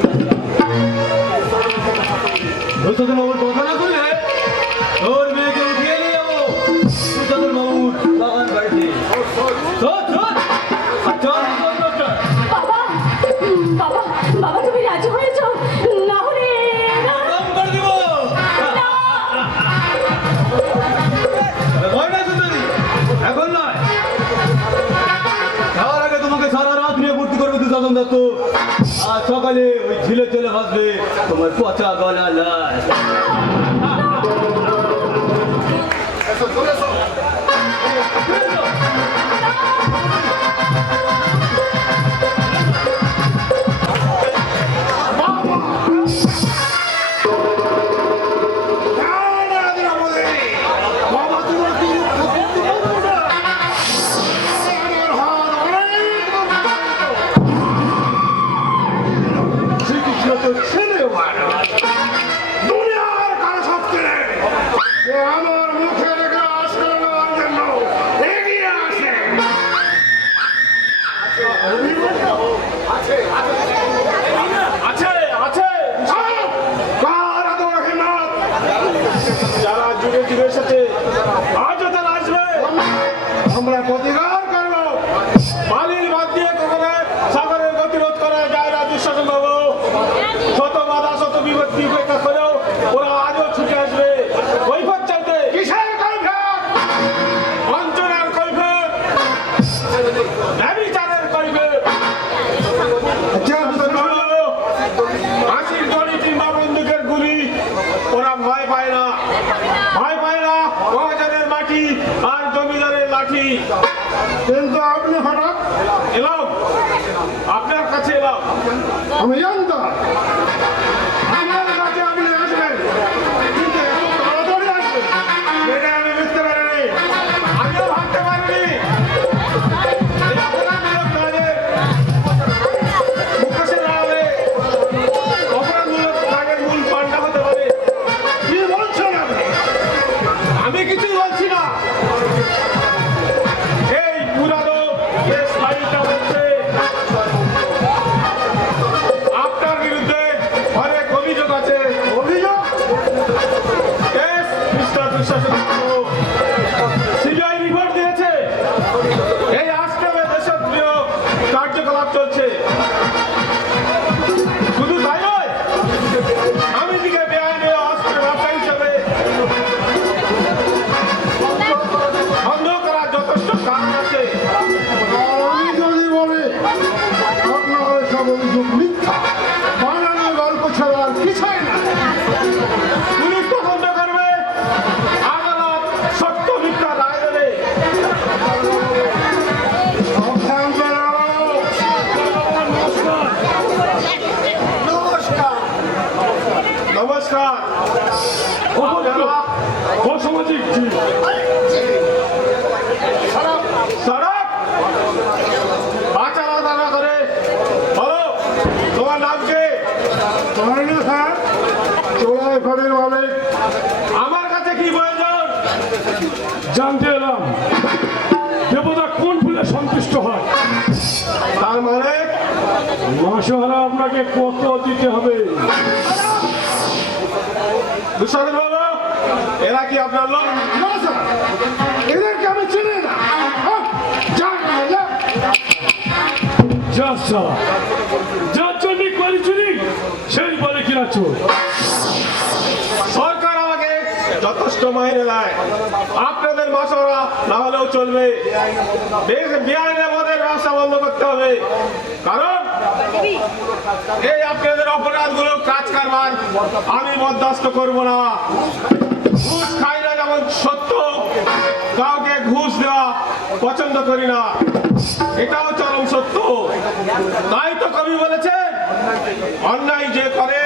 দুঃসাদ বাবুর কথা না করলে তোর মেয়েকে উঠিয়ে নিয়ে যাবো দুঃসাদ বাবুর বাগান বাড়িতে। চল চল চল চল। বাবা, বাবা, বাবা, তুমি রাজি হয়ে যাও, না হলে গরম করে দিব। ভয় নাই সুন্দরী, এখন নয়, যাওয়ার আগে তোমাকে সারা রাত নিয়ে ভর্তি করবে দুঃশাসন দত্ত। আর সকালে ওই ঝিলে চলে ভাসবে তোমার পচা গলা লাশ। শ্রীকৃষ্ণ তো ছেলে দুনিয়ার কারো শক্তি নেই। সে আমার মুখে রেখে আসলে নেওয়ার জন্য এগিয়ে আসে। আছে আছে কার এত হিম্মত? যারা যুগে যুগে এসেছে আজও তারা আসবে। আমরা প্রতিকার করবো। বালির বাদ দিয়ে কখনো সাগরের গতিরোধ করা যায় না দুঃশাসন বাবু। শত বাধা শত বিপত্তি উপেক্ষা করেও ওরা আজও ছুটে আসবে কৈফত চাইতে। কিসের কৈফত? বঞ্চনার কৈফত, ব্যভিচারের কৈফত। হাসির দড়ি কিংবা বন্দুকের গুলি ওরা ভয় পায় না। ভয় পায় না মহাজনের মাটি আর জমিদারের লাঠি। কিন্তু আপনি হঠাৎ এলাম, আপনার কাছে এলাম, আমি জানতাম আমার কাছে আপনি আসবেন, কিন্তু এত তাড়াতাড়ি আসবেন এটা আমি বুঝতে পারিনি। আমিও ভাবতে পারিনি এই অপরাধমূলক কাজের মুখোশের আড়ালে অপরাধমূলক কাজের মূল পান্ডা হতে পারে। কি বলছেন আপনি? আমি কিছুই বলছি না। এই পুরানো দেশ বাড়িটা বলছে আপনার বিরুদ্ধে অনেক অভিযোগ আছে। অভিযোগ? কেস মিস্টার দুঃশাসন সিবিআই রিপোর্ট দিয়েছে এই আশ্রমে দেশপ্রিয় কার্যকলাপ চলছে। শুধু তাই নয়, আমি দিকে বেআইনি অস্ত্র ব্যবসা হিসাবে বন্ধ করার যথেষ্ট কারণ আছে। আমি যদি বলি আপনার সব অভিযোগ মিথ্যা, বানানোর গল্প ছাড়া আর কিছুই না। পুলিশ তদন্ত করবে, আদালত সত্য মিথ্যা রায় দেবে। নমস্কার। অসামাজিক জীব সড়ক আচার আদানা করে বলো তোমার নাম কে? স্যার চোরাই ঘরের মালিক। আমার কাছে কি প্রয়োজন জানতে এলাম। দেবতা কোন ফুলে সন্তুষ্ট হয়? তার মানে মাসহারা আপনাকে কত দিতে হবে? দুঃশাসন বাবু, এরা কি আপনার লোক? না স্যার, এদেরকে আমি চিনি না। যার জন্য করেছিলি সেই বলে কিনা আছো? সরকার আমাকে যথেষ্ট মাইনে দেয়, আপনাদের মাসরা না হলেও চলবে। বেআইনে মদের ব্যবসা বন্ধ করতে হবে, কারণ এই আপনাদের অপরাধগুলো কাজ কারবার আমি বরদাস্ত করব না। ঘুষ খাই না যেমন সত্য, কাউকে ঘুষ দেওয়া পছন্দ করি না, এটাও চরম সত্য। তাই তো কবি বলেছে, অন্যায় যে করে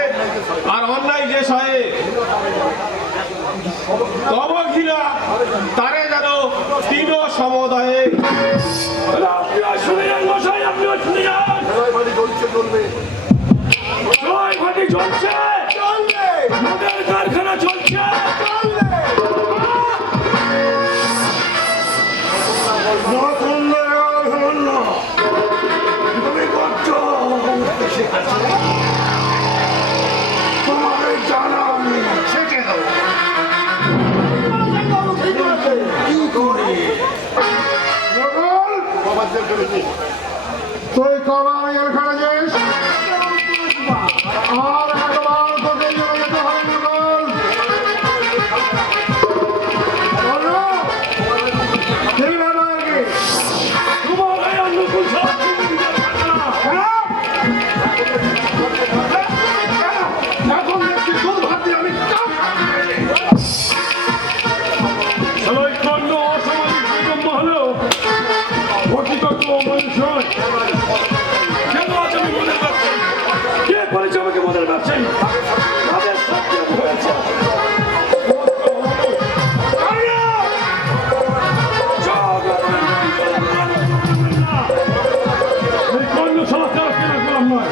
আর অন্যায় যে সহে, তব ঘৃণা তারে যেন তিন সমদয়ে। আপনারা শুনে যান মশাই, আপনিও শুনে যান। জয় ভাটি চলছে, মদের কারখানা চলছে। তুমি করছো, তোমাকে জানা আমি শেখে দেবো। তুই কবার এখানে যাস? আর একবার তোকে নিয়ে যেতে হবে মোগল। বলো, কি ব্যাপার কি? তোমার এই অনুকূল সব কিছু থাকে না। এখন দেখছি দুধ ভাত দিয়ে আমি কাপ চলো এই খণ্ড অসামাজিক বিলম্ব হলেও অতিগত মানুষ কেন আজ আমি মদের ব্যবসায়ী? কে করেছে আমাকে মদের ব্যবসায়ী? তাদের সত্যি হয়েছে। এই খণ্ড সমাজটা কেনা করলাম নয়,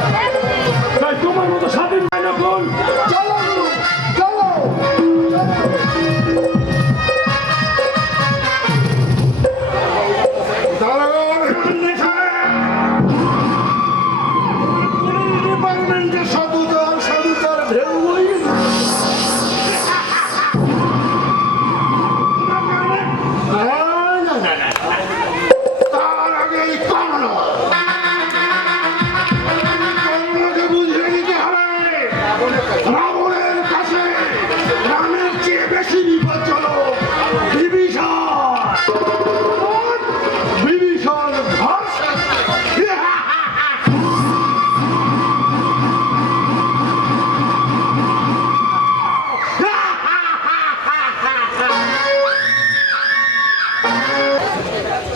তাই তোমার মতো স্বাধীন হয় না কোন? চলো গুরু, চলো। ডিপার্টমেন্টের সাধুতার ঢেউ বইয়ে তার আগে এই কর্ণকে বুঝিয়ে নিতে হবে। রাবণের কাছে রামের চেয়ে বেশি বিপজ্জনক বিভীষণ। বিভীষণ ধর্ষণ।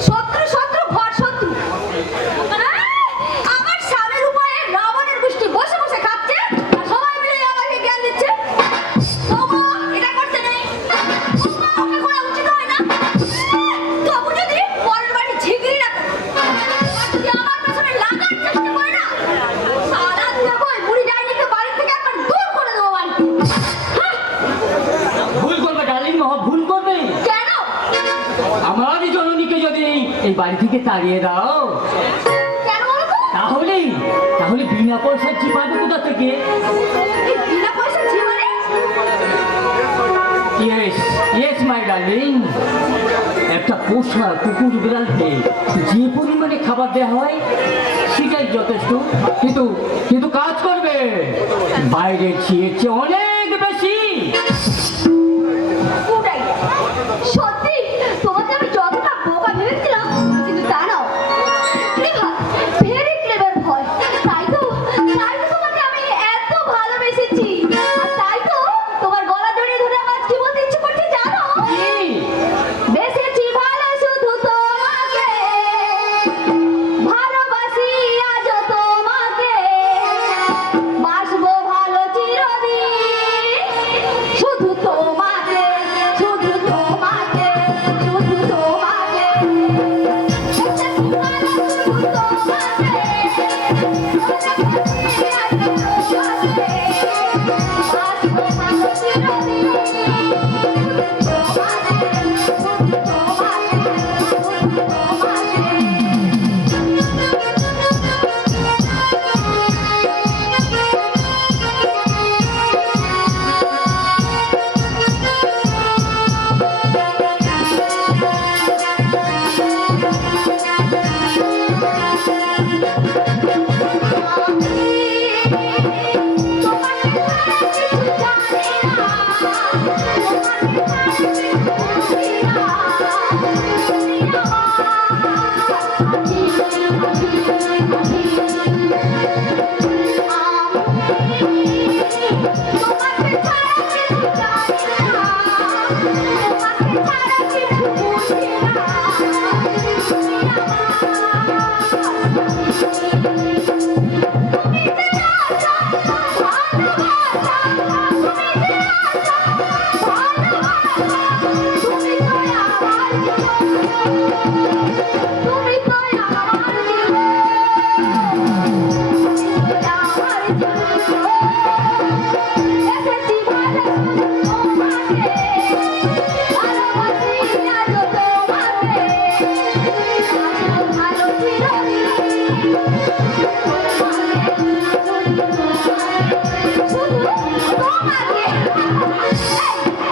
শত্রু শত্রু ঘর শত্রু। আমার স্বামীর উপরে রাবণের গোষ্ঠী বসে বসে খাচ্ছে আর সবাই মিলে আমাকে জ্ঞান দিচ্ছে। তবু এটা করতে নেই, ওকে করা উচিত হয় না। তবু যদি পরের বাড়ি ঝিগড়ি না করে, এবার যদি আমার পেছনে লাগার চেষ্টা করে না, সারা দিয়ে বই বুড়ি ডাইনিকে বাড়ি থেকে একবার দূর করে দেবো বাড়িতে। হ্যাঁ, ভুল করবে ডার্লিং, মহা ভুল করবে। কেন? আমারই জননীকে যদি এই বাড়ি থেকে তাড়িয়ে দাও, কেন বলো তো? তাহলে বিনা পয়সার চিপাবে কোথা থেকে? এই বিনা পয়সা জীবনে ইয়েস মাই ডার্লিং, একটা পোষা কুকুর বিড়ালকে যে পরিমাণে খাবার দেওয়া হয় সেটাই যথেষ্ট, কিন্তু কাজ করবে বাইরের চেয়ে অনেক বেশি। ওটাই সত্যি, তোমাকে আমি যতটা বোকা ভেবেছিলাম কিন্তু তা নাও। ভেরি ক্লেভার ভয়। তাই তো তোমাকে আমি এত ভালোবেসেছি, আর তাই তো তোমার গলা জড়িয়ে ধরে আমার কি বলতে ইচ্ছে করছে জানো? বেসেছি ভালো শুধু তোমাকে, ভালোবাসি আজ তোমাকে, বাসবো ভালো চিরদিন।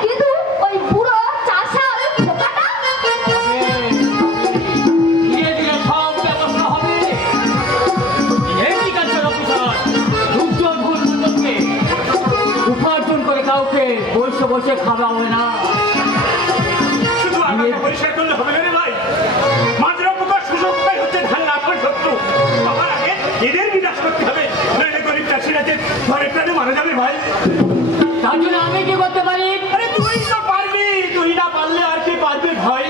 কিন্তু ওই বুড়ো চাষা ওই খোকাটা ধীরে ধীরে সব ব্যবস্থা হবে। এগ্রিকালচার অফিসার দুর্যোধন দুর্যোধনকে উপার্জন করে কাউকে বসে বসে খাওয়া হয় না। শুধু আমাকে পরিষ্কার করলে হবে না রে ভাই। মাজরা পোকার সুযোগটাই হচ্ছে ধান আসল শত্রু। সবার আগে এদের বিনাশ করতে হবে, নইলে গরিব চাষিরা যে ঘরে প্রাণে মারা যাবে ভাই। তার জন্য আমি কি করতে পারি? আরে তুই তো পারবি, তুই না পারলে আর কি পারবে ভাই?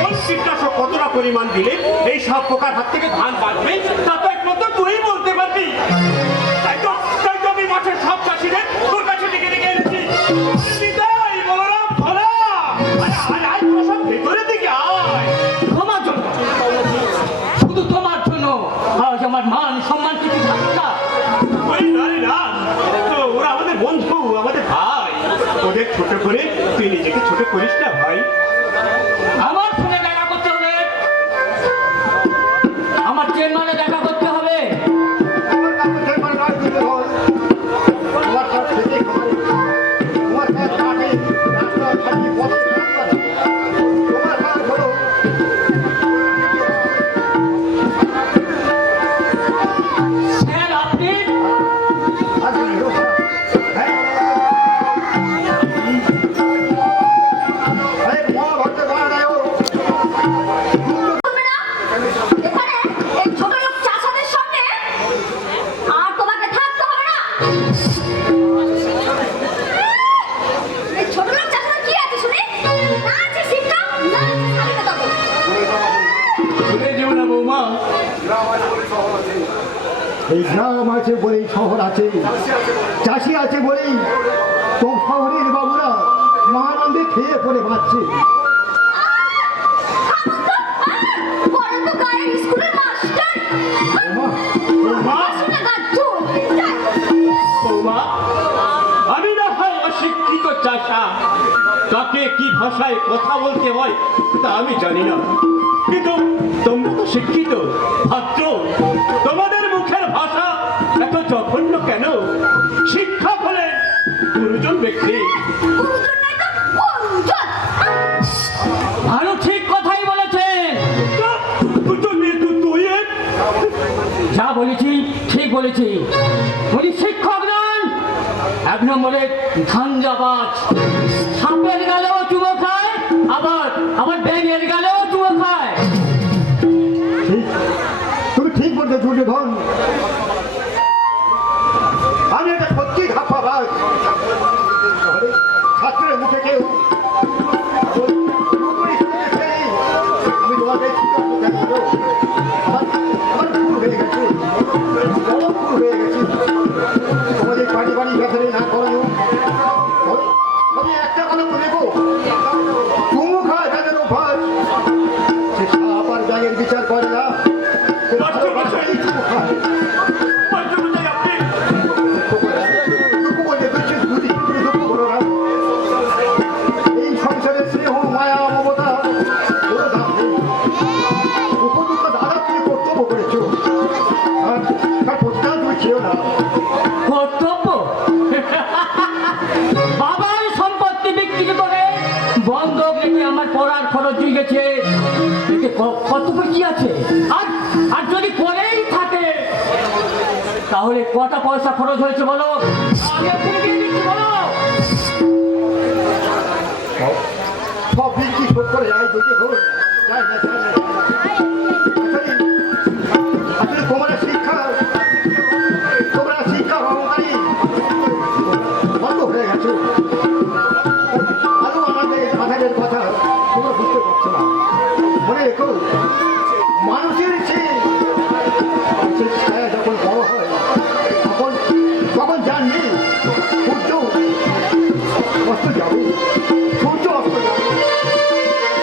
কোন কীটনাশক কতটা পরিমাণ দিলে এই সব পোকার হাত থেকে ধান বাঁচবে তা তো একমাত্র তুই বলতে পারবি। তাই তো আমি মাঠের সব চাষিদের তোর কাছে ডেকে ডেকে এনেছি। নিতাই, বলরাম, ভোলা, আরে আয় তোরা সব ভেতরের দিকে আয়। তোমার জন্য, শুধু তোমার জন্য আজ আমার মান সম্মান কিছু থাকলো না। ওই না রে না, তো ওরা আমাদের বন্ধু, আমাদের ভাই। ওদের ছোট করে তুই নিজেকে ছোট করিস না ভাই। আমার ফোনে দেখা করতে হবে, আমার চেম্বারে দেখা করতে হবে। তোমার কাছে চেম্বার নয় দুর্যোধন, তোমার কাছ থেকে তোমার কাছ কাটে রাস্তা খালি পথে রাস্তা না। তোমার কাজ হলো স্যার আপনি এখানে এই ছোট লোক চাষাদের সামনে আর তোমাকে থাকতে হবে না। এই ছোট লোক চাষাদের কি আছে শুনি? না আছে শিক্ষা, না আছে স্বাধীনতা। ভুলে যেও না বৌমা, এই গ্রাম আছে বলেই শহর আছে, চাষি আছে বলেই তো শহরের বাবুরা মহানন্দে খেয়ে পড়ে বাঁচছে। বড় তো গায়ের স্কুলের মাস্টার। বৌমা, শুনে গাচ্ছুর। বৌমা, আমি না হয় অশিক্ষিত চাষা, কাকে কি ভাষায় কথা বলতে হয় তা আমি জানি না, কিন্তু তোমরা তো শিক্ষিত ভাদ্র, তোমাদের মুখের ভাষা এত জঘন্য কেন? শিক্ষা হলে গুরুজন ব্যক্তি। গুরুজন নাই তো গুরুজন। ভালো ঠিক কথাই বলেছেন। যা বলেছি ঠিক বলেছি। উনি শিক্ষক নন, এক নম্বরে ধান্দাবাজ। সাপের গেলেও চুমো খায়, আবার ব্যাঙের গেলেও চুমো খায়। তুমি ঠিক বলতে দুর্যোধন, আমি এটা সত্যি ধাপ্পাবাজ। ছাত্রের মুখে কেউ আমি তোমাকে আমার ভুল হয়ে গেছে, বড় ভুল হয়ে গেছে। তোমাদের বাড়ি বাড়ি ব্যাপারে না করানো আমি একটা কথা বলবো, চুমু খায় ব্যাগের অভ্যাস, সে সাপ আর ব্যাগের বিচার করে না। চুমু খায় দুঃখ বলতে দুঃখের দুটি তুমি দুঃখ করো না। এই সংসারের স্নেহ মায়া মমতা ওরা দাম নেই। উপযুক্ত দাদা তুমি কর্তব্য করেছো, তার প্রত্যাহার তুমি খেয়েও না। কর্তব্য? বাবার সম্পত্তি বিক্রি করে বন্ধক রেখে আমার পড়ার খরচ দিয়ে গেছে, এতে কর্তব্য কি আছে? আর যদি করেই থাকে তাহলে কটা পয়সা খরচ হয়েছে বলো, আমি এক্ষুনি দিয়ে দিচ্ছি, বলো। করে যাই দুটো ঘুর যাই না যাই না আসলে তোমরা শিক্ষা অহংকারী বন্ধ হয়ে গেছো আরো আমাদের আধারের কথা তোমরা বুঝতে পারছো না মনে রেখো মানুষের ছায়া যখন বড় হয় তখন জানবে সূর্য অস্ত যাবে সূর্য অস্ত যাবে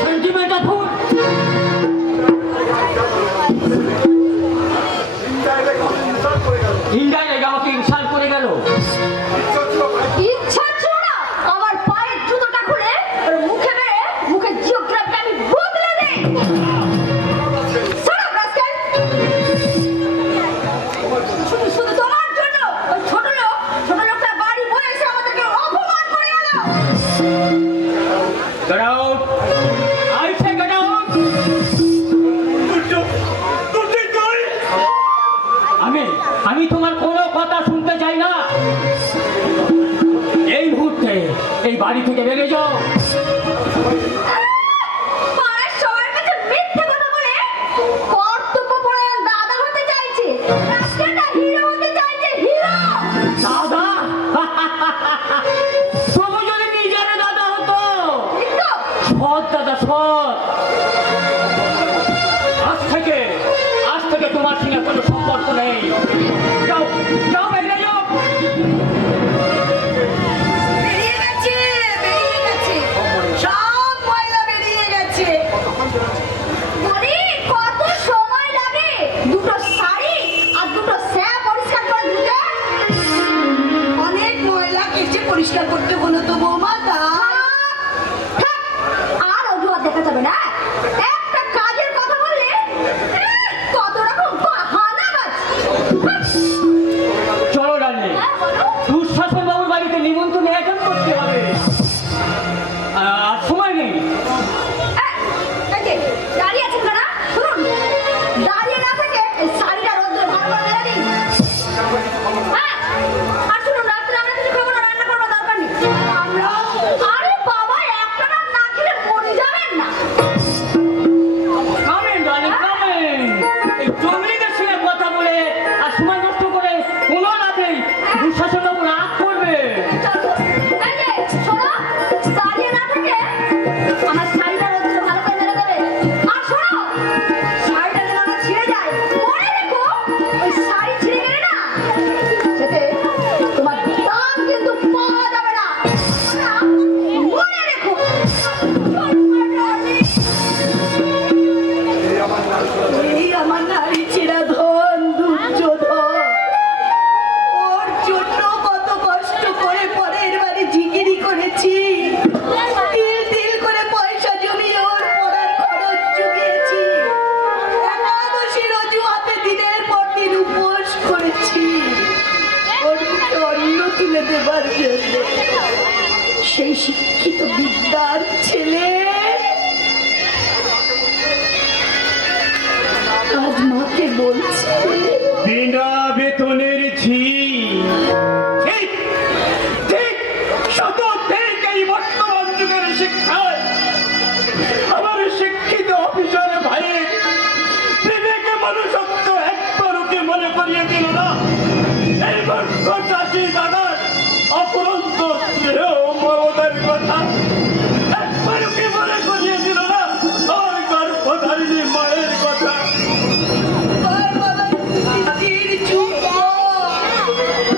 সেন্টিমেন্টাল ফুল। ইন্ডিয়ায় আমাকে ইনসাল্ট করে গেল। ইচ্ছা ছিল না আমার পায়ের জুতোটা খুলে ওর মুখে মেরে মুখে জিওগ্রাফি আমি বদলে দেই। শোনো রাস্কেল, শুধু তোমার জন্য ওই ছোট লোকটা বাড়ি বয়ে এসে আমাদেরকে অপমান করে গেল। Get out! I say get out! আমি তোমার কোনো কথা শুনতে চাই না। এই মুহূর্তে এই বাড়ি থেকে বেরিয়ে যাও। পাড়ার সবার কাছে মিথ্যে কথা বলে কর্তব্যপরায়ণ দাদা হতে চাইছে, রাস্কেলটা হিরো হতে চাইছে, হিরো। দাদা তবু যদি নিজের দাদা হতো। কিন্তু সৎ দাদা সৎ। আজ থেকে তোমার সঙ্গে কোনো সম্পর্ক নেই। যাও যাও বেরিয়ে যাও। বেরিয়ে গেছে সব ময়লা বেরিয়ে গেছে। বলি কত সময় লাগে দুটো শাড়ি আর দুটো স্যাপ পরিষ্কার করে দিতে? অনেক ময়লা কেচে পরিষ্কার করতে হলো তো বৌমা তাই থাক, আর অজুহাত দেখা যাবে না। একটা কাজের কথা বললে কত রকম বাহানা বাজছে। চলো ডার্লিং, বলো। দুঃশাসন বাবুর বাড়িতে নিমন্ত্রণ অ্যাটেন্ড করতে হবে। আর সময় নেই। এই যে, দাঁড়িয়ে আছেন না? শুনুন, দাঁড়িয়ে না থেকে এই শাড়িটা রোদ্রে ভালো করে মেলে দিন। হ্যাঁ, আর শুনুন, রাত্রে আমরা কিছু খাবো না, রান্না করবার দরকার নেই। আরে বাবা, একটা রাত না খেলে মরে যাবেন না। Come in darling come in. এই জঙ্গলিদের সঙ্গে কথা বলে আর সময় নষ্ট করে কোনো লাভ নেই। দুঃশাসন বাবু রাগ করবে। চলো, এই যে, শোনো, দাঁড়িয়ে না থেকে আমার শাড়িটা রোদ্রে ভালো করে মেলে দেবে। আর শোনো, শাড়িটা যেন না ছিঁড়ে যায়। মনে রেখো, ওই শাড়ি ছিঁড়ে গেলে না, সেতে তোমার দাম কিন্তু পাওয়া যাবে না। না, মনে রেখো। এই আমার নারী ছেড়া ধন দুর্যোধন ওর জন্য কত কষ্ট করে পরের বাড়ি ঝিগিরি করেছি তিল করে পয়সা জমিয়ে ওর পড়ার খরচ জুগিয়েছি একাদশীর অজুহাতে দিনের পর দিন উপোস করেছি ওর মুখে অন্ন তুলে দেবার জন্য সেই শিক্ষিত বিদ্যার ছেলে আজ মাকে বলছে বিনা বেতনের ঝি ঠিক ঠিক শত ঠিক এই বর্তমান যুগের শিক্ষায় আমার শিক্ষিত অফিসার ভাইয়ের বিবেকে মনুষ্যত্ব একবারও কি মনে করিয়ে দিল না। এই মূর্খ চাষি দাদার অপরন্ত স্নেহ মমতার কথা একবারও কি মনে করিয়ে দিল না। আমার গর্ভধারিণী মায়ের কথা। ওর বাবা তিতির চুপ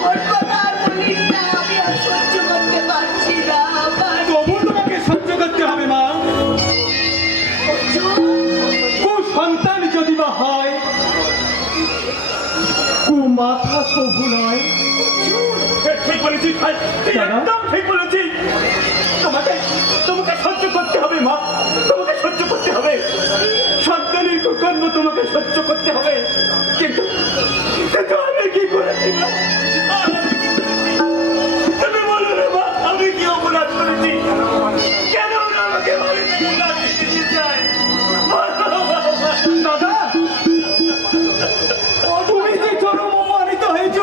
ওর কথা আর বলিস না আমি আর সহ্য করতে পারছি না আমার তবু তোমাকে সহ্য করতে হবে মা। সন্তান যদি বা হয়, মাথা কবু নয়। ঠিক বলেছিস ভাই, তুই দাদা? একদম ঠিক বলেছিস। তোমাকে সহ্য করতে হবে মা, তোমাকে সহ্য করতে হবে। সন্তানের কুকর্ম তোমাকে সহ্য করতে হবে। কিন্তু আমি কি করেছি মা? তুমি বলো না মা, আমি কি অপরাধ করেছি? কেন ওরা আমাকে বাড়ি থেকে তাড়িয়ে দিতে চায়? দাদা, তুমি যে চরম অপমানিত হয়েছ,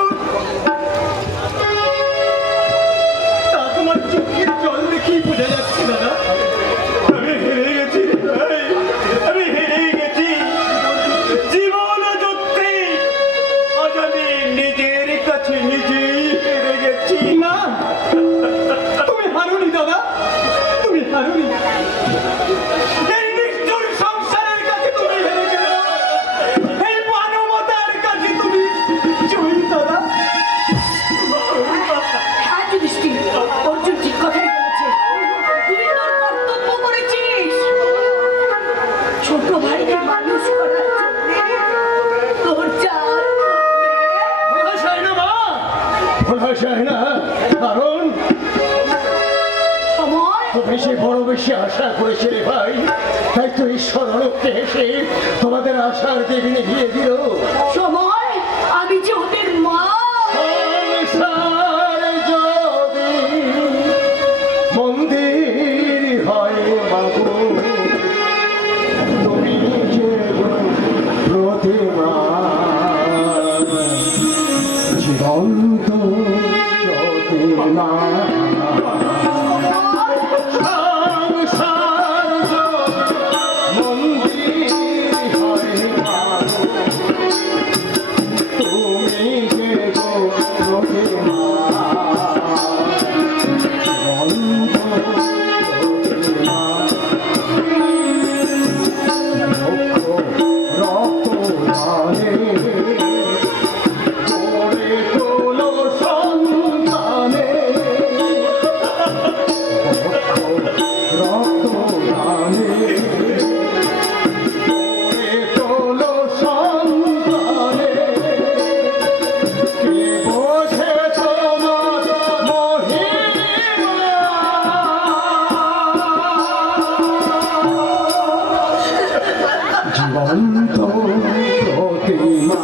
তা তোমার চোখের জল দেখেই বোঝা যাচ্ছে দাদা। আমি হেরে গেছি বেশি বড় বেশি আশা করেছে রে ভাই, তাই তো ঈশ্বর অলক্ষ্যে এসে তোমাদের আশার দেবী নিভিয়ে দিল। সময় আমি যে ওদের মা। সংসার যদি মন্দির হয় বাবু, তুমি যে প্রতিমা জীবন্ত প্রতিমা। সংসার যদি মন্দির হয় বাবু, তুমি যে প্রতিমা জীবন্ত প্রতিমা। রক্ত দানে গড়ে তোলো সন্তানে, রক্ত দানে গড়ে তোলো সন্তানে। কে বোঝে তোমার জীবন্ত প্রতিমা।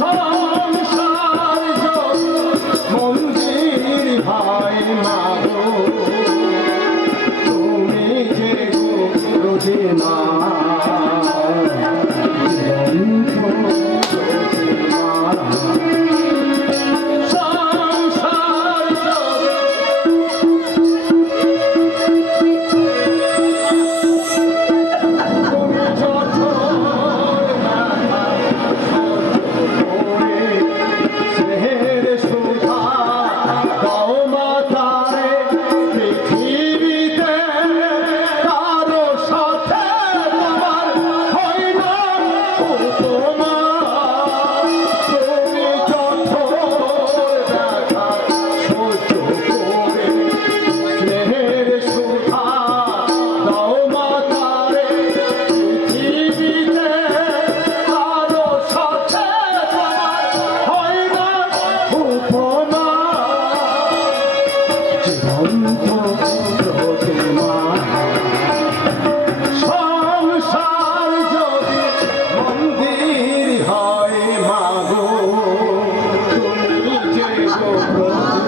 সংসার মন্দির হয় মাগো, তুমি যে প্রতিমা জীবন্ত প্রতিমা। সংসার স্নেহের সুধা দাও মাতারে, পৃথিবীতে কারো সাথে তোমার হয় না উপমা। তুমি কঠোর দেখা সহ্য করে স্নেহের সুধা দাও মাতারে, পৃথিবীতে কারো সাথে তোমার হয় না উপমা। জীবন্ত প্রতিমা। সংসার যদি মন্দির হয় মাগো, তুমি যে প্রতিমা